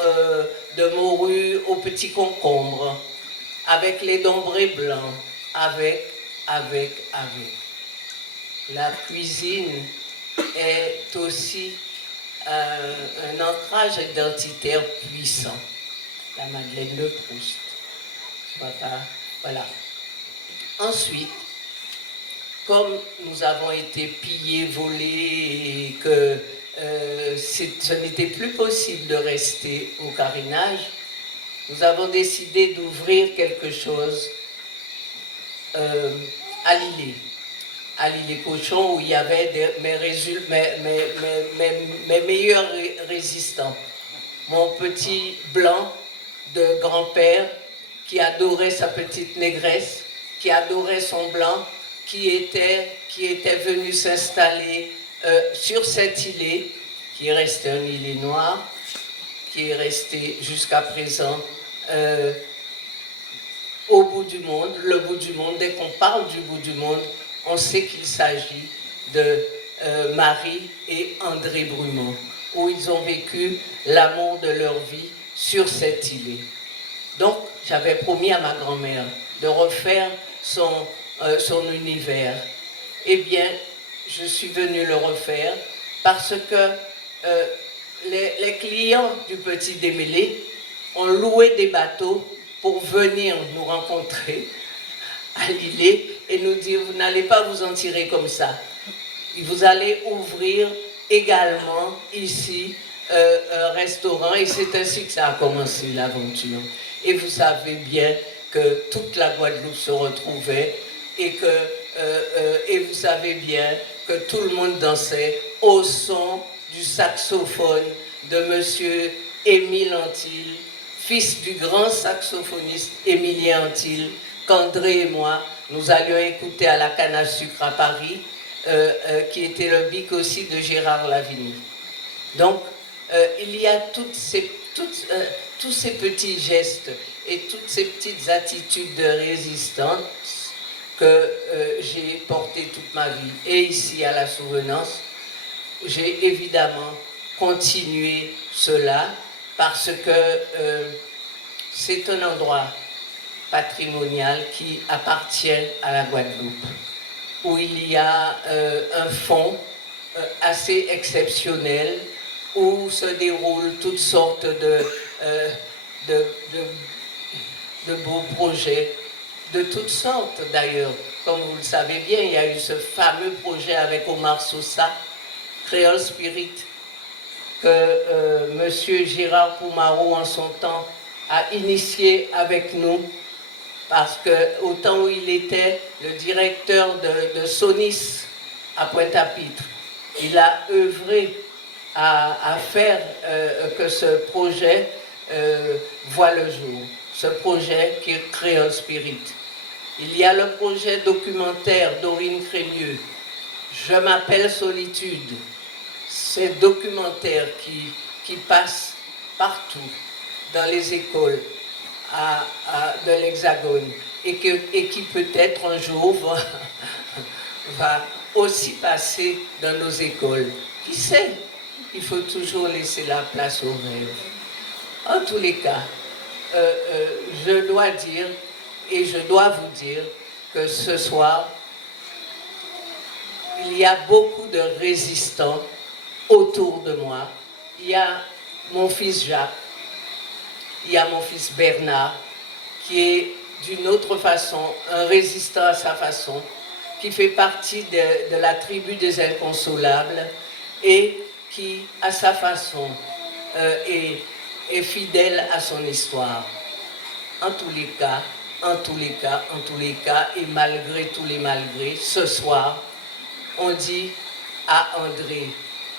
de morue aux petits concombres, avec les dombrés blancs, avec. La cuisine est aussi un ancrage identitaire puissant. La Madeleine de Proust. Voilà. Ensuite, comme nous avons été pillés, volés, et que ce n'était plus possible de rester au carénage, nous avons décidé d'ouvrir quelque chose à l'îlet. À l'îlet Cochon, où il y avait mes meilleurs résistants. Mon petit blanc de grand-père qui adorait sa petite négresse, qui adorait son blanc, qui était venu s'installer sur cet îlet, qui est resté un îlet noir, qui est resté jusqu'à présent au bout du monde. Le bout du monde, dès qu'on parle du bout du monde, on sait qu'il s'agit de Marie et André Brumont, où ils ont vécu l'amour de leur vie sur cet îlet. Donc, j'avais promis à ma grand-mère de refaire son univers. Eh bien, je suis venue le refaire parce que les clients du Petit Démêlé ont loué des bateaux pour venir nous rencontrer à l'îlet et nous dire, vous n'allez pas vous en tirer comme ça. Vous allez ouvrir également ici un restaurant et c'est ainsi que ça a commencé l'aventure. Et vous savez bien que toute la Guadeloupe se retrouvait et vous savez bien que tout le monde dansait au son du saxophone de monsieur Émile Antil, fils du grand saxophoniste Émilien Antil, qu'André et moi, nous allions écouter à la canne à sucre à Paris, qui était le bic aussi de Gérard Lavigny. Donc, il y a tous ces petits gestes et toutes ces petites attitudes de résistance que j'ai portées toute ma vie. Et ici, à la Souvenance, j'ai évidemment continué cela parce que c'est un endroit patrimonial qui appartient à la Guadeloupe, où il y a un fonds assez exceptionnel, où se déroulent toutes sortes de beaux projets, de toutes sortes d'ailleurs. Comme vous le savez bien, il y a eu ce fameux projet avec Omar Sosa, Creole Spirit, que monsieur Gérard Poumaro en son temps a initié avec nous, parce qu'au temps où il était le directeur de Sonis à Pointe-à-Pitre, il a œuvré à faire que ce projet voit le jour, ce projet qui est Creole Spirit. Il y a le projet documentaire d'Aurine Crémieux, Je m'appelle Solitude. C'est documentaire qui passe partout dans les écoles de l'Hexagone et qui peut-être un jour va aussi passer dans nos écoles. Qui sait? Il faut toujours laisser la place aux rêves. En tous les cas, je dois dire et je dois vous dire que ce soir, il y a beaucoup de résistants autour de moi. Il y a mon fils Jacques, il y a mon fils Bernard, qui est d'une autre façon, un résistant à sa façon, qui fait partie de la tribu des inconsolables et qui, à sa façon, est fidèle à son histoire. en tous les cas, et malgré tous les malgrés, ce soir, on dit à André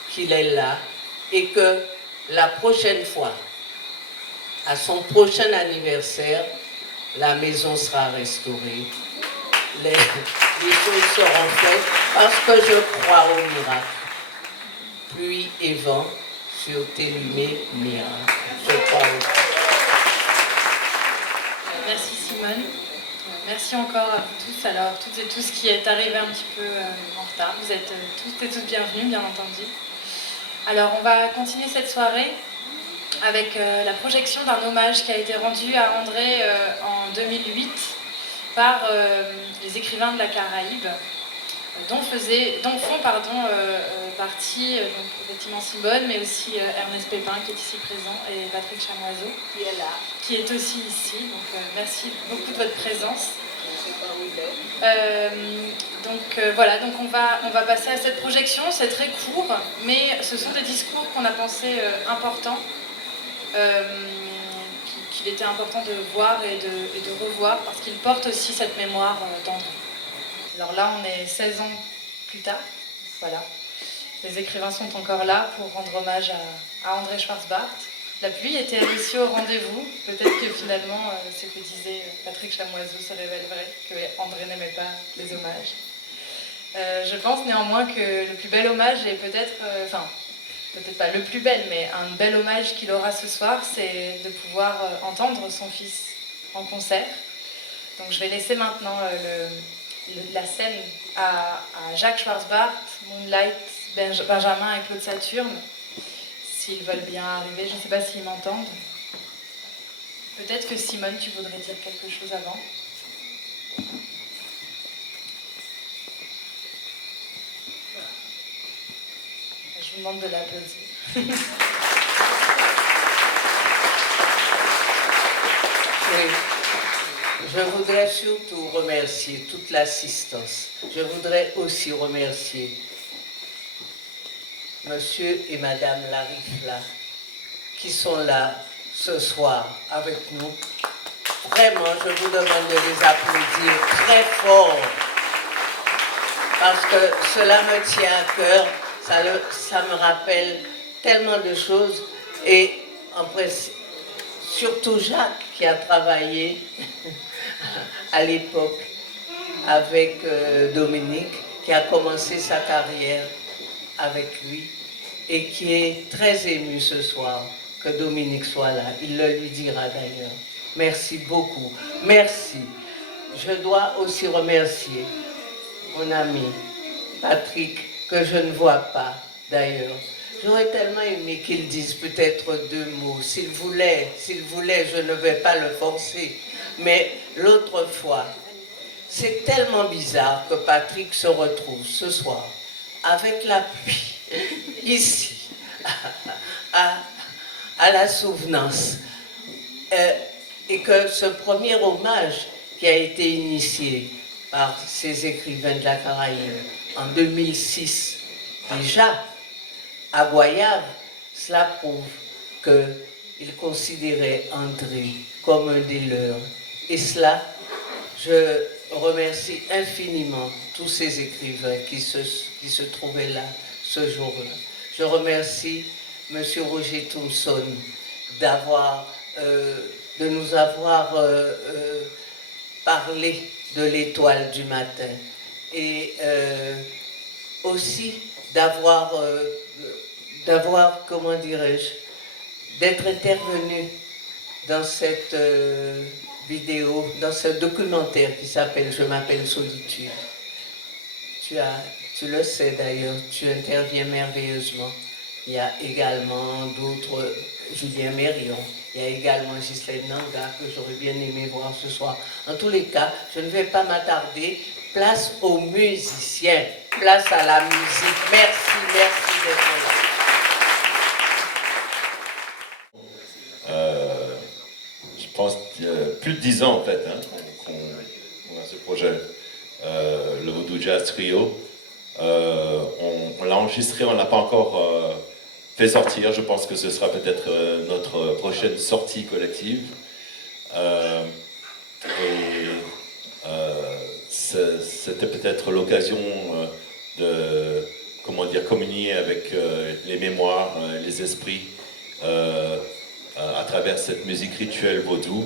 qu'il est là et que la prochaine fois, à son prochain anniversaire, la maison sera restaurée. Les choses seront faites parce que je crois au miracle. Pluie et vent sur tes lumées miracles. Je crois au miracle. Merci Simone. Merci encore à vous tous, alors toutes et tous qui êtes arrivés un petit peu en retard. Vous êtes toutes et tous bienvenus, bien entendu. Alors on va continuer cette soirée avec la projection d'un hommage qui a été rendu à André en 2008 par les écrivains de la Caraïbe, dont font partie donc, effectivement Simone, mais aussi Ernest Pépin qui est ici présent et Patrick Chamoiseau Qui est là. qui est aussi ici. Donc merci beaucoup de votre présence. Voilà, donc on va passer à cette projection. C'est très court, mais ce sont des discours qu'on a pensé importants, qu'il était important de voir et de revoir parce qu'ils portent aussi cette mémoire d'André. Alors là, on est 16 ans plus tard, voilà. Les écrivains sont encore là pour rendre hommage à André Schwarzbart. La pluie était elle aussi au rendez-vous. Peut-être que finalement, ce que disait Patrick Chamoiseau se révèle vrai, que André n'aimait pas les hommages. Je pense néanmoins que le plus bel hommage est peut-être pas le plus bel, mais un bel hommage qu'il aura ce soir, c'est de pouvoir entendre son fils en concert. Donc je vais laisser maintenant la scène à Jacques Schwarzbart, Moonlight, Benjamin et Claude Saturne, s'ils veulent bien arriver. Je ne sais pas s'ils m'entendent. Peut-être que Simone, tu voudrais dire quelque chose avant. Je vous demande de l'applaudir. Oui. Je voudrais surtout remercier toute l'assistance. Je voudrais aussi remercier Monsieur et Madame Larifla qui sont là ce soir avec nous. Vraiment, je vous demande de les applaudir très fort parce que cela me tient à cœur, ça me rappelle tellement de choses et en principe, surtout Jacques qui a travaillé à l'époque avec Dominique, qui a commencé sa carrière avec lui et qui est très ému ce soir que Dominique soit là. Il le lui dira d'ailleurs. Merci beaucoup. Merci. Je dois aussi remercier mon ami Patrick, que je ne vois pas d'ailleurs. J'aurais tellement aimé qu'il dise peut-être 2 mots. S'il voulait, je ne vais pas le forcer. Mais l'autre fois, c'est tellement bizarre que Patrick se retrouve ce soir avec la pluie, ici, à la souvenance. Et que ce premier hommage qui a été initié par ces écrivains de la Caraïbe en 2006, déjà, à Goyave, cela prouve qu'ils considéraient André comme un des leurs. Et cela, je remercie infiniment tous ces écrivains qui se trouvaient là ce jour-là. Je remercie M. Roger Thompson de nous avoir parlé de l'étoile du matin et aussi d'avoir, comment dirais-je, d'être intervenu dans cette vidéo, dans ce documentaire qui s'appelle « Je m'appelle Solitude ». Tu le sais d'ailleurs, tu interviens merveilleusement. Il y a également d'autres, Julien Mérion, il y a également Ghislaine Nanga, que j'aurais bien aimé voir ce soir. En tous les cas, je ne vais pas m'attarder. Place aux musiciens, place à la musique. Merci d'être là. Je pense qu'il y a plus de 10 ans en fait qu'on a ce projet, le Vodou Jazz Trio. On l'a enregistré, on ne l'a pas encore fait sortir. Je pense que ce sera peut-être notre prochaine sortie collective. Et c'était peut-être l'occasion de, comment dire, communier avec les mémoires, les esprits, à travers cette musique rituelle vaudou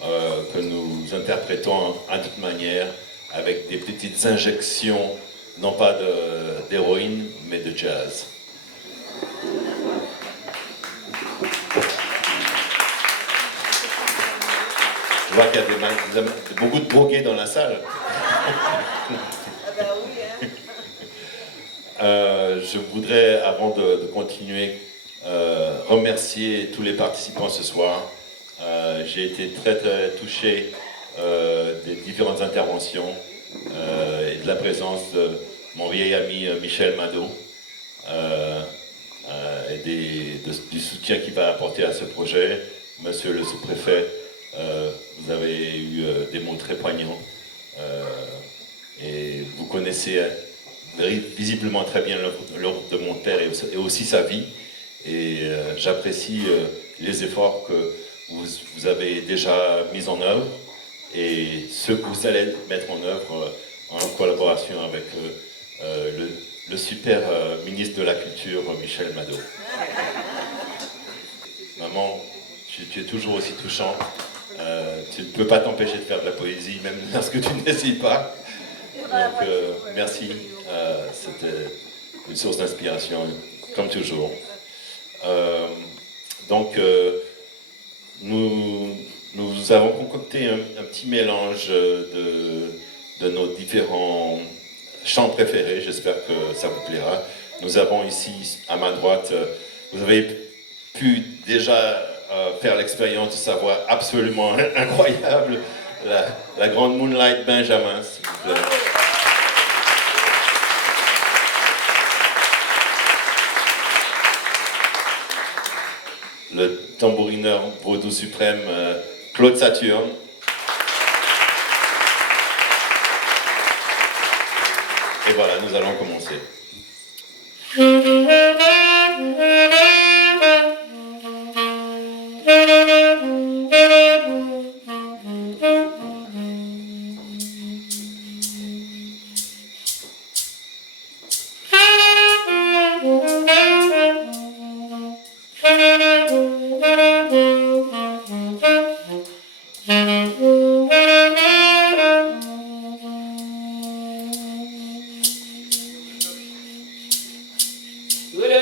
que nous interprétons à notre manière, avec des petites injections, non pas d'héroïne, mais de jazz. Je vois qu'il y a beaucoup de drogués dans la salle. Je voudrais, avant de continuer, remercier tous les participants ce soir. J'ai été très très touché des différentes interventions et de la présence de mon vieil ami Michel Mado et du soutien qu'il va apporter à ce projet. Monsieur le sous-préfet, vous avez eu des mots très poignants et vous connaissez visiblement très bien l'œuvre de mon père et aussi sa vie. Et j'apprécie les efforts que vous avez déjà mis en œuvre et ceux que vous allez mettre en œuvre en collaboration avec le super ministre de la Culture, Michel Mado. Maman, tu es toujours aussi touchante. Tu ne peux pas t'empêcher de faire de la poésie, même lorsque tu n'hésites pas. Donc, merci. C'était une source d'inspiration, comme toujours. Donc, nous avons concocté un petit mélange de nos différents chants préférés. J'espère que ça vous plaira. Nous avons ici, à ma droite, vous avez pu déjà faire l'expérience de sa voix absolument incroyable, la grande Moonlight Benjamin, s'il vous plaît. Le tambourineur vaudou suprême, Claude Saturne. Et voilà, nous allons commencer. Good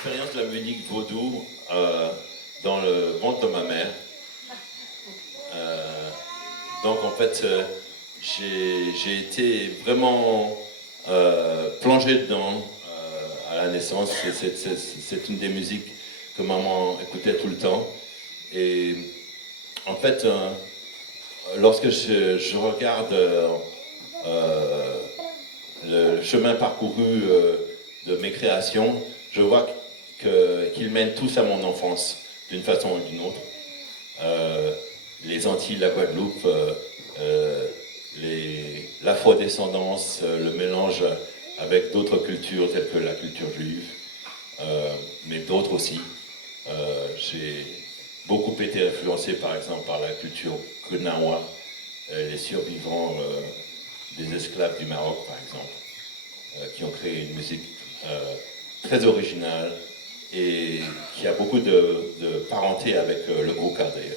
expérience de la musique vaudou dans le ventre de ma mère. Donc en fait, j'ai été vraiment plongé dedans à la naissance. C'est une des musiques que maman écoutait tout le temps. Et en fait, lorsque je regarde le chemin parcouru de mes créations, je vois qu'ils mènent tous à mon enfance, d'une façon ou d'une autre. Les Antilles, la Guadeloupe, l'afrodescendance, le mélange avec d'autres cultures telles que la culture juive, mais d'autres aussi. J'ai beaucoup été influencé par exemple par la culture Knawa, les survivants des esclaves du Maroc par exemple, qui ont créé une musique très originale et qui a beaucoup de parenté avec le Grouka d'ailleurs.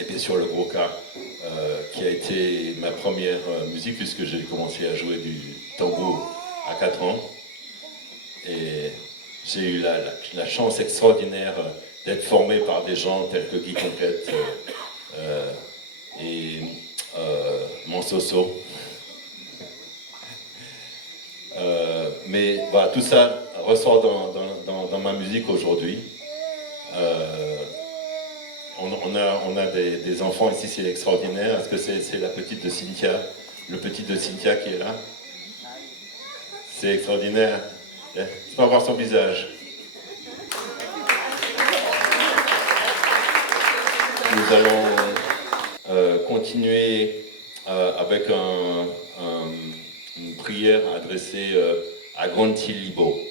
Et bien sûr le Grouka, qui a été ma première musique puisque j'ai commencé à jouer du tambour à 4 ans. Et j'ai eu la chance extraordinaire d'être formé par des gens tels que Guy Conquête et Monsoso. Mais bah, tout ça ressort dans ma musique aujourd'hui. On a des enfants ici, c'est extraordinaire. Est-ce que c'est la petite de Cynthia, le petit de Cynthia qui est là? C'est extraordinaire. Tu peux voir son visage. Nous allons continuer avec une prière adressée à Gonti Libo.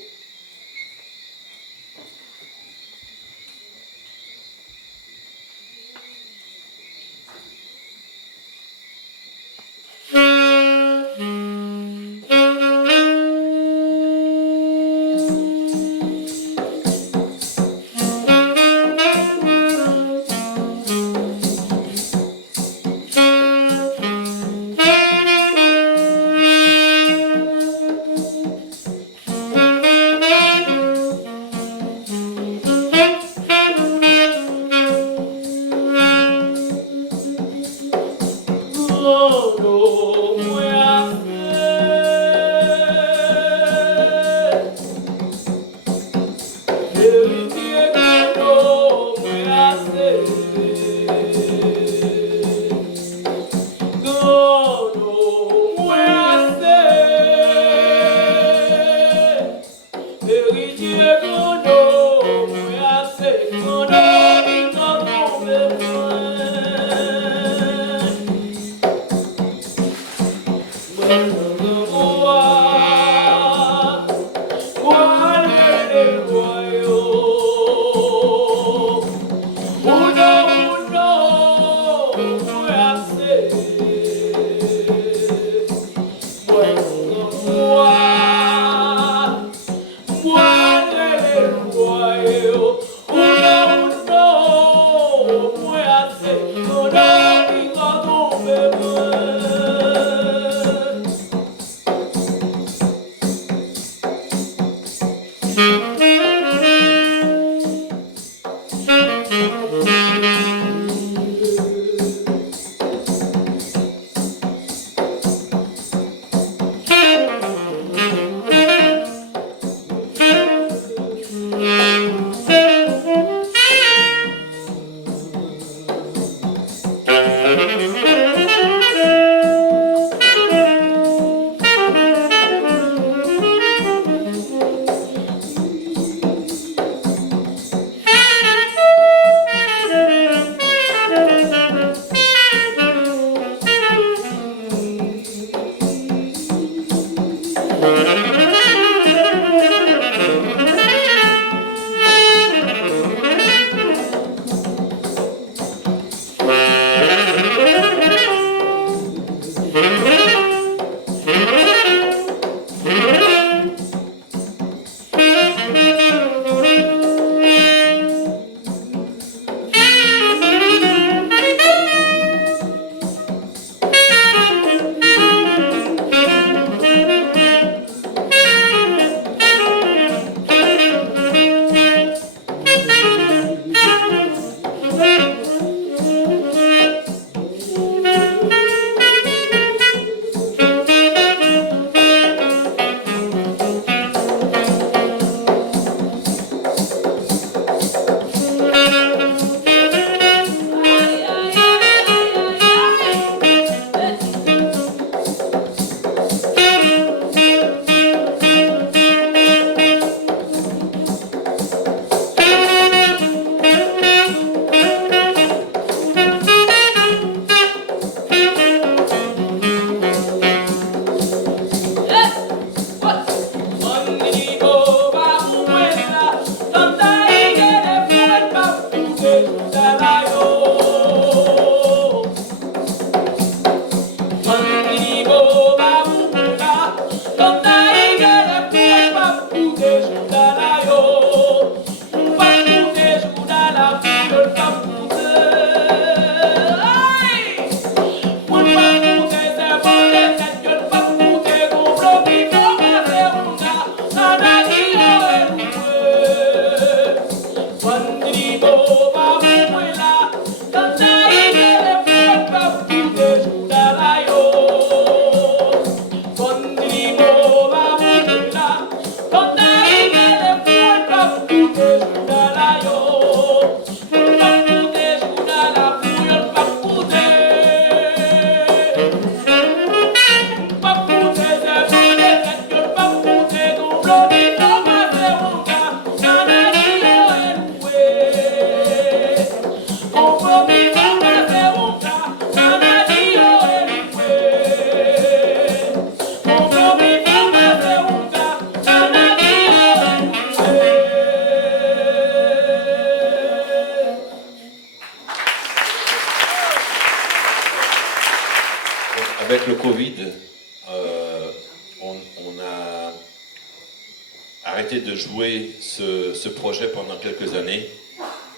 arrêté de jouer ce projet pendant quelques années.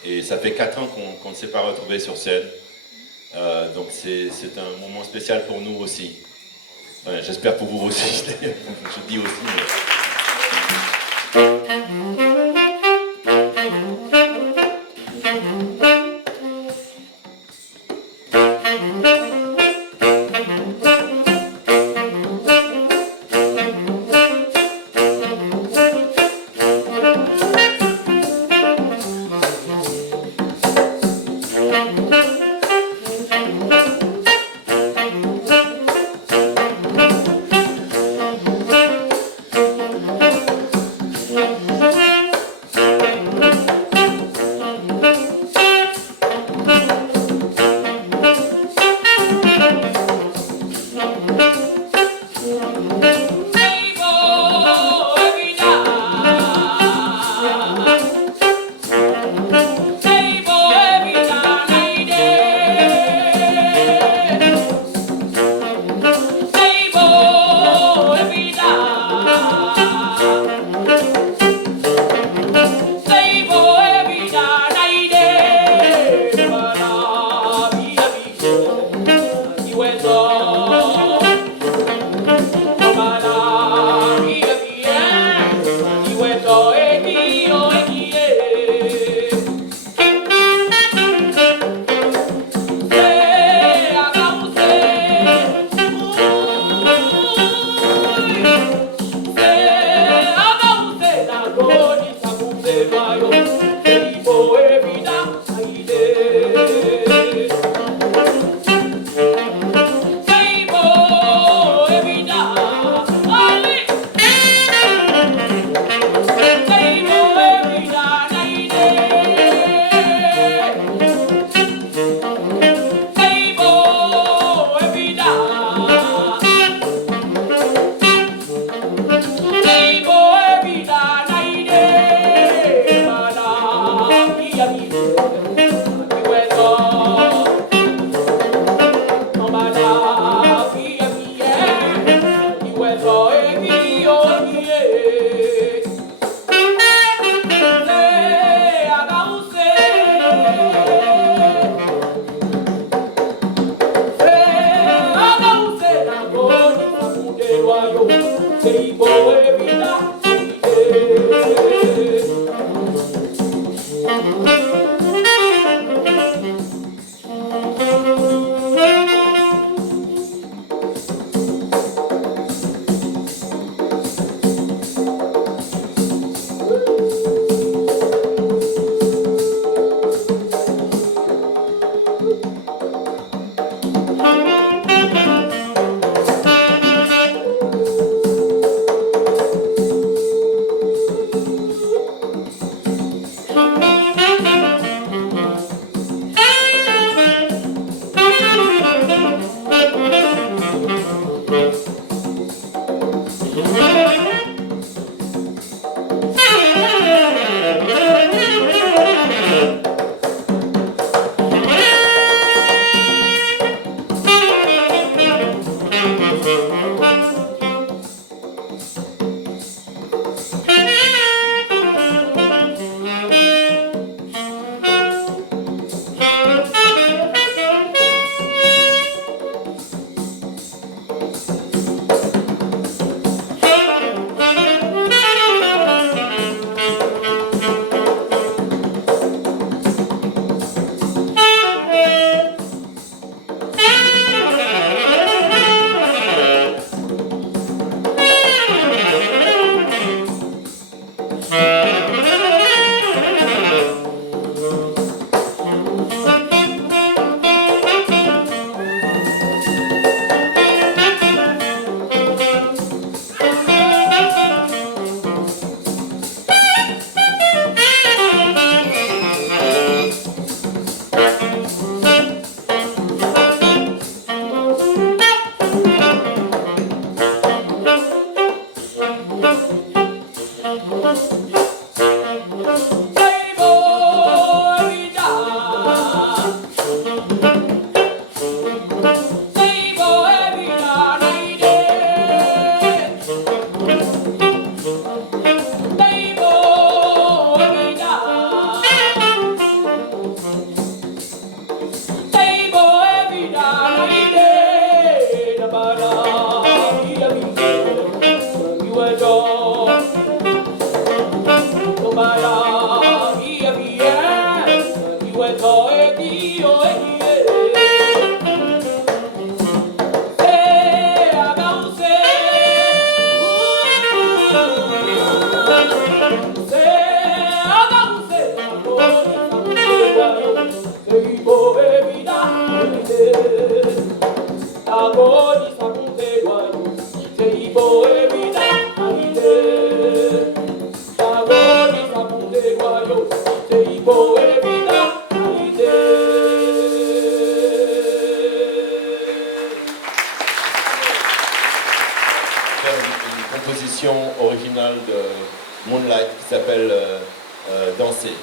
Et ça fait 4 ans qu'on ne s'est pas retrouvé sur scène. Donc c'est un moment spécial pour nous aussi. Ouais, j'espère pour vous aussi. Je dis aussi. Une composition originale de Moonlight qui s'appelle Danser.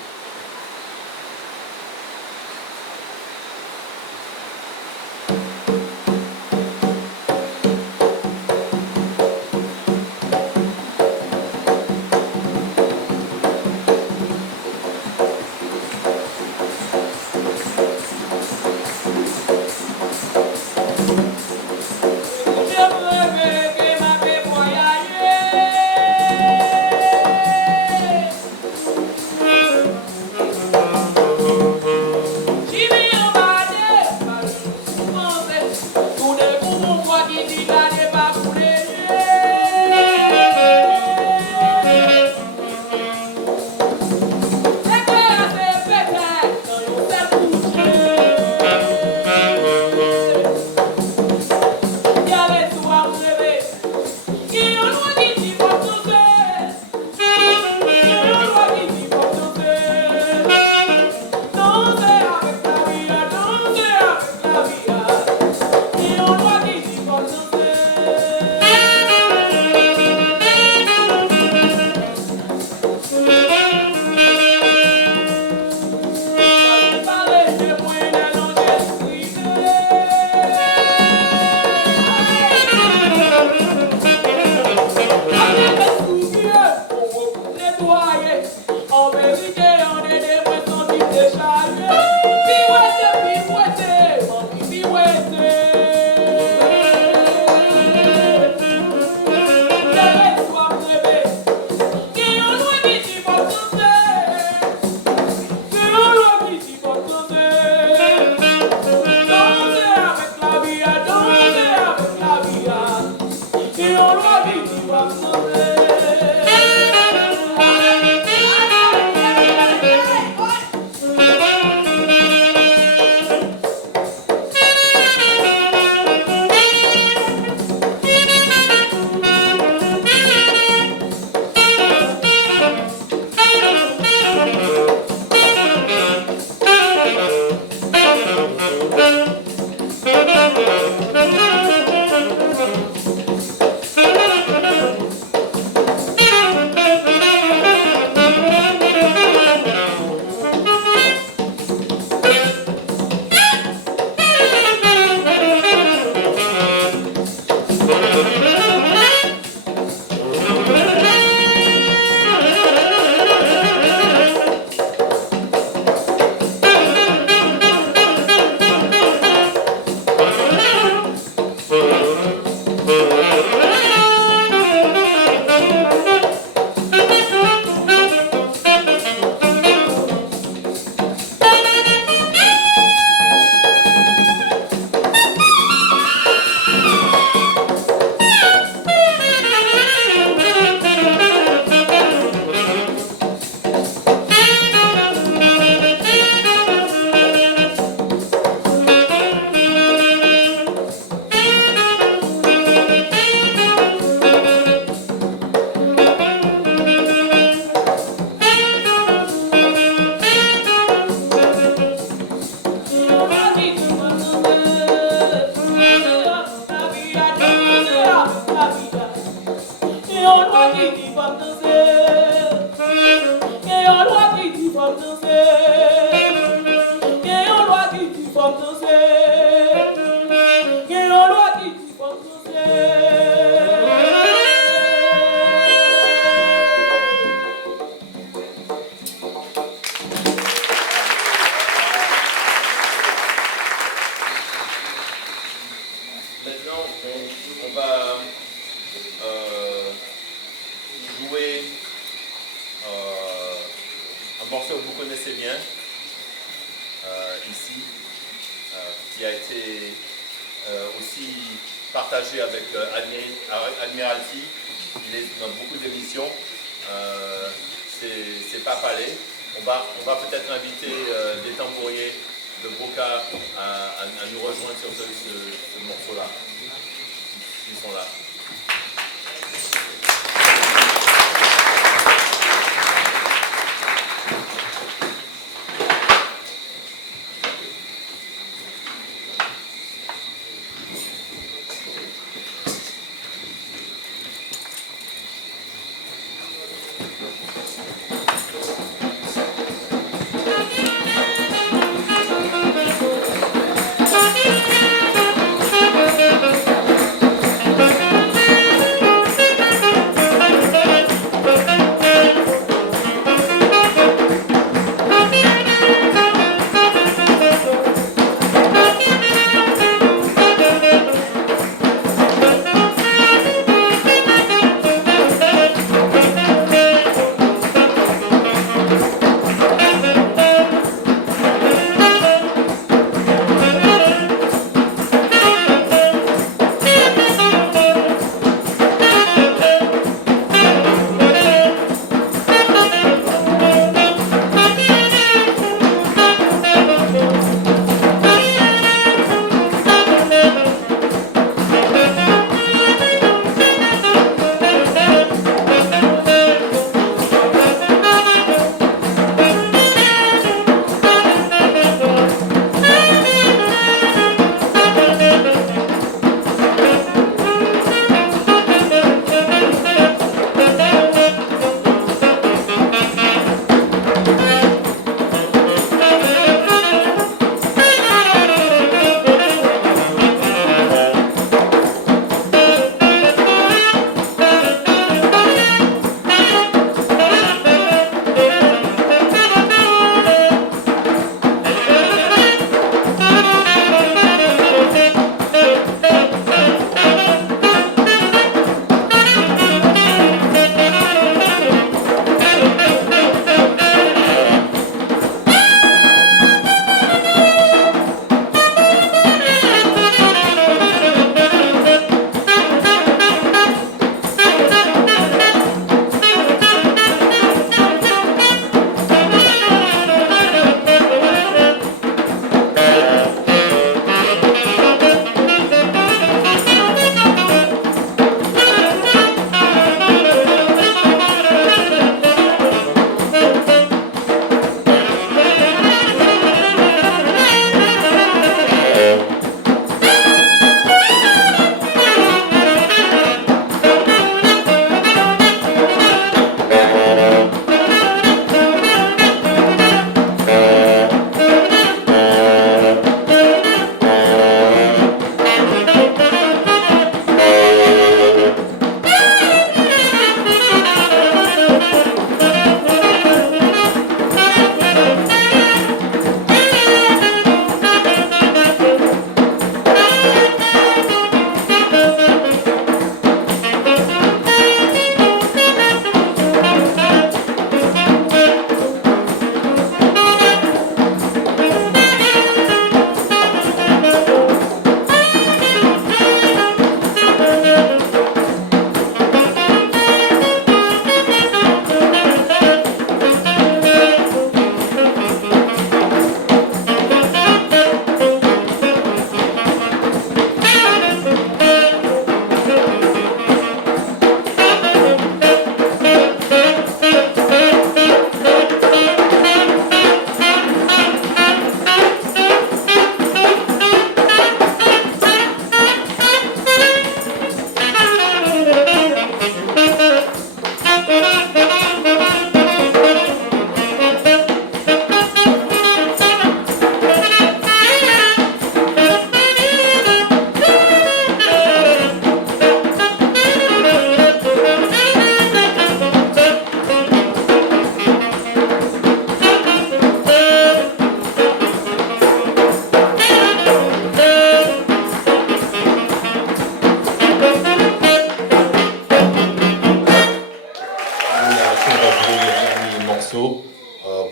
Ils sont là.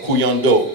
Kuyando.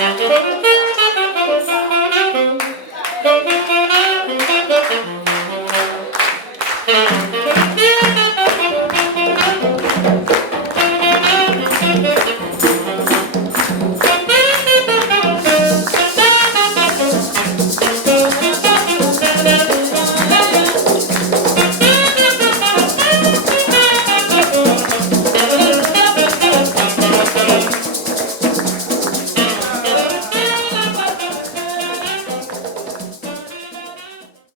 Thank you.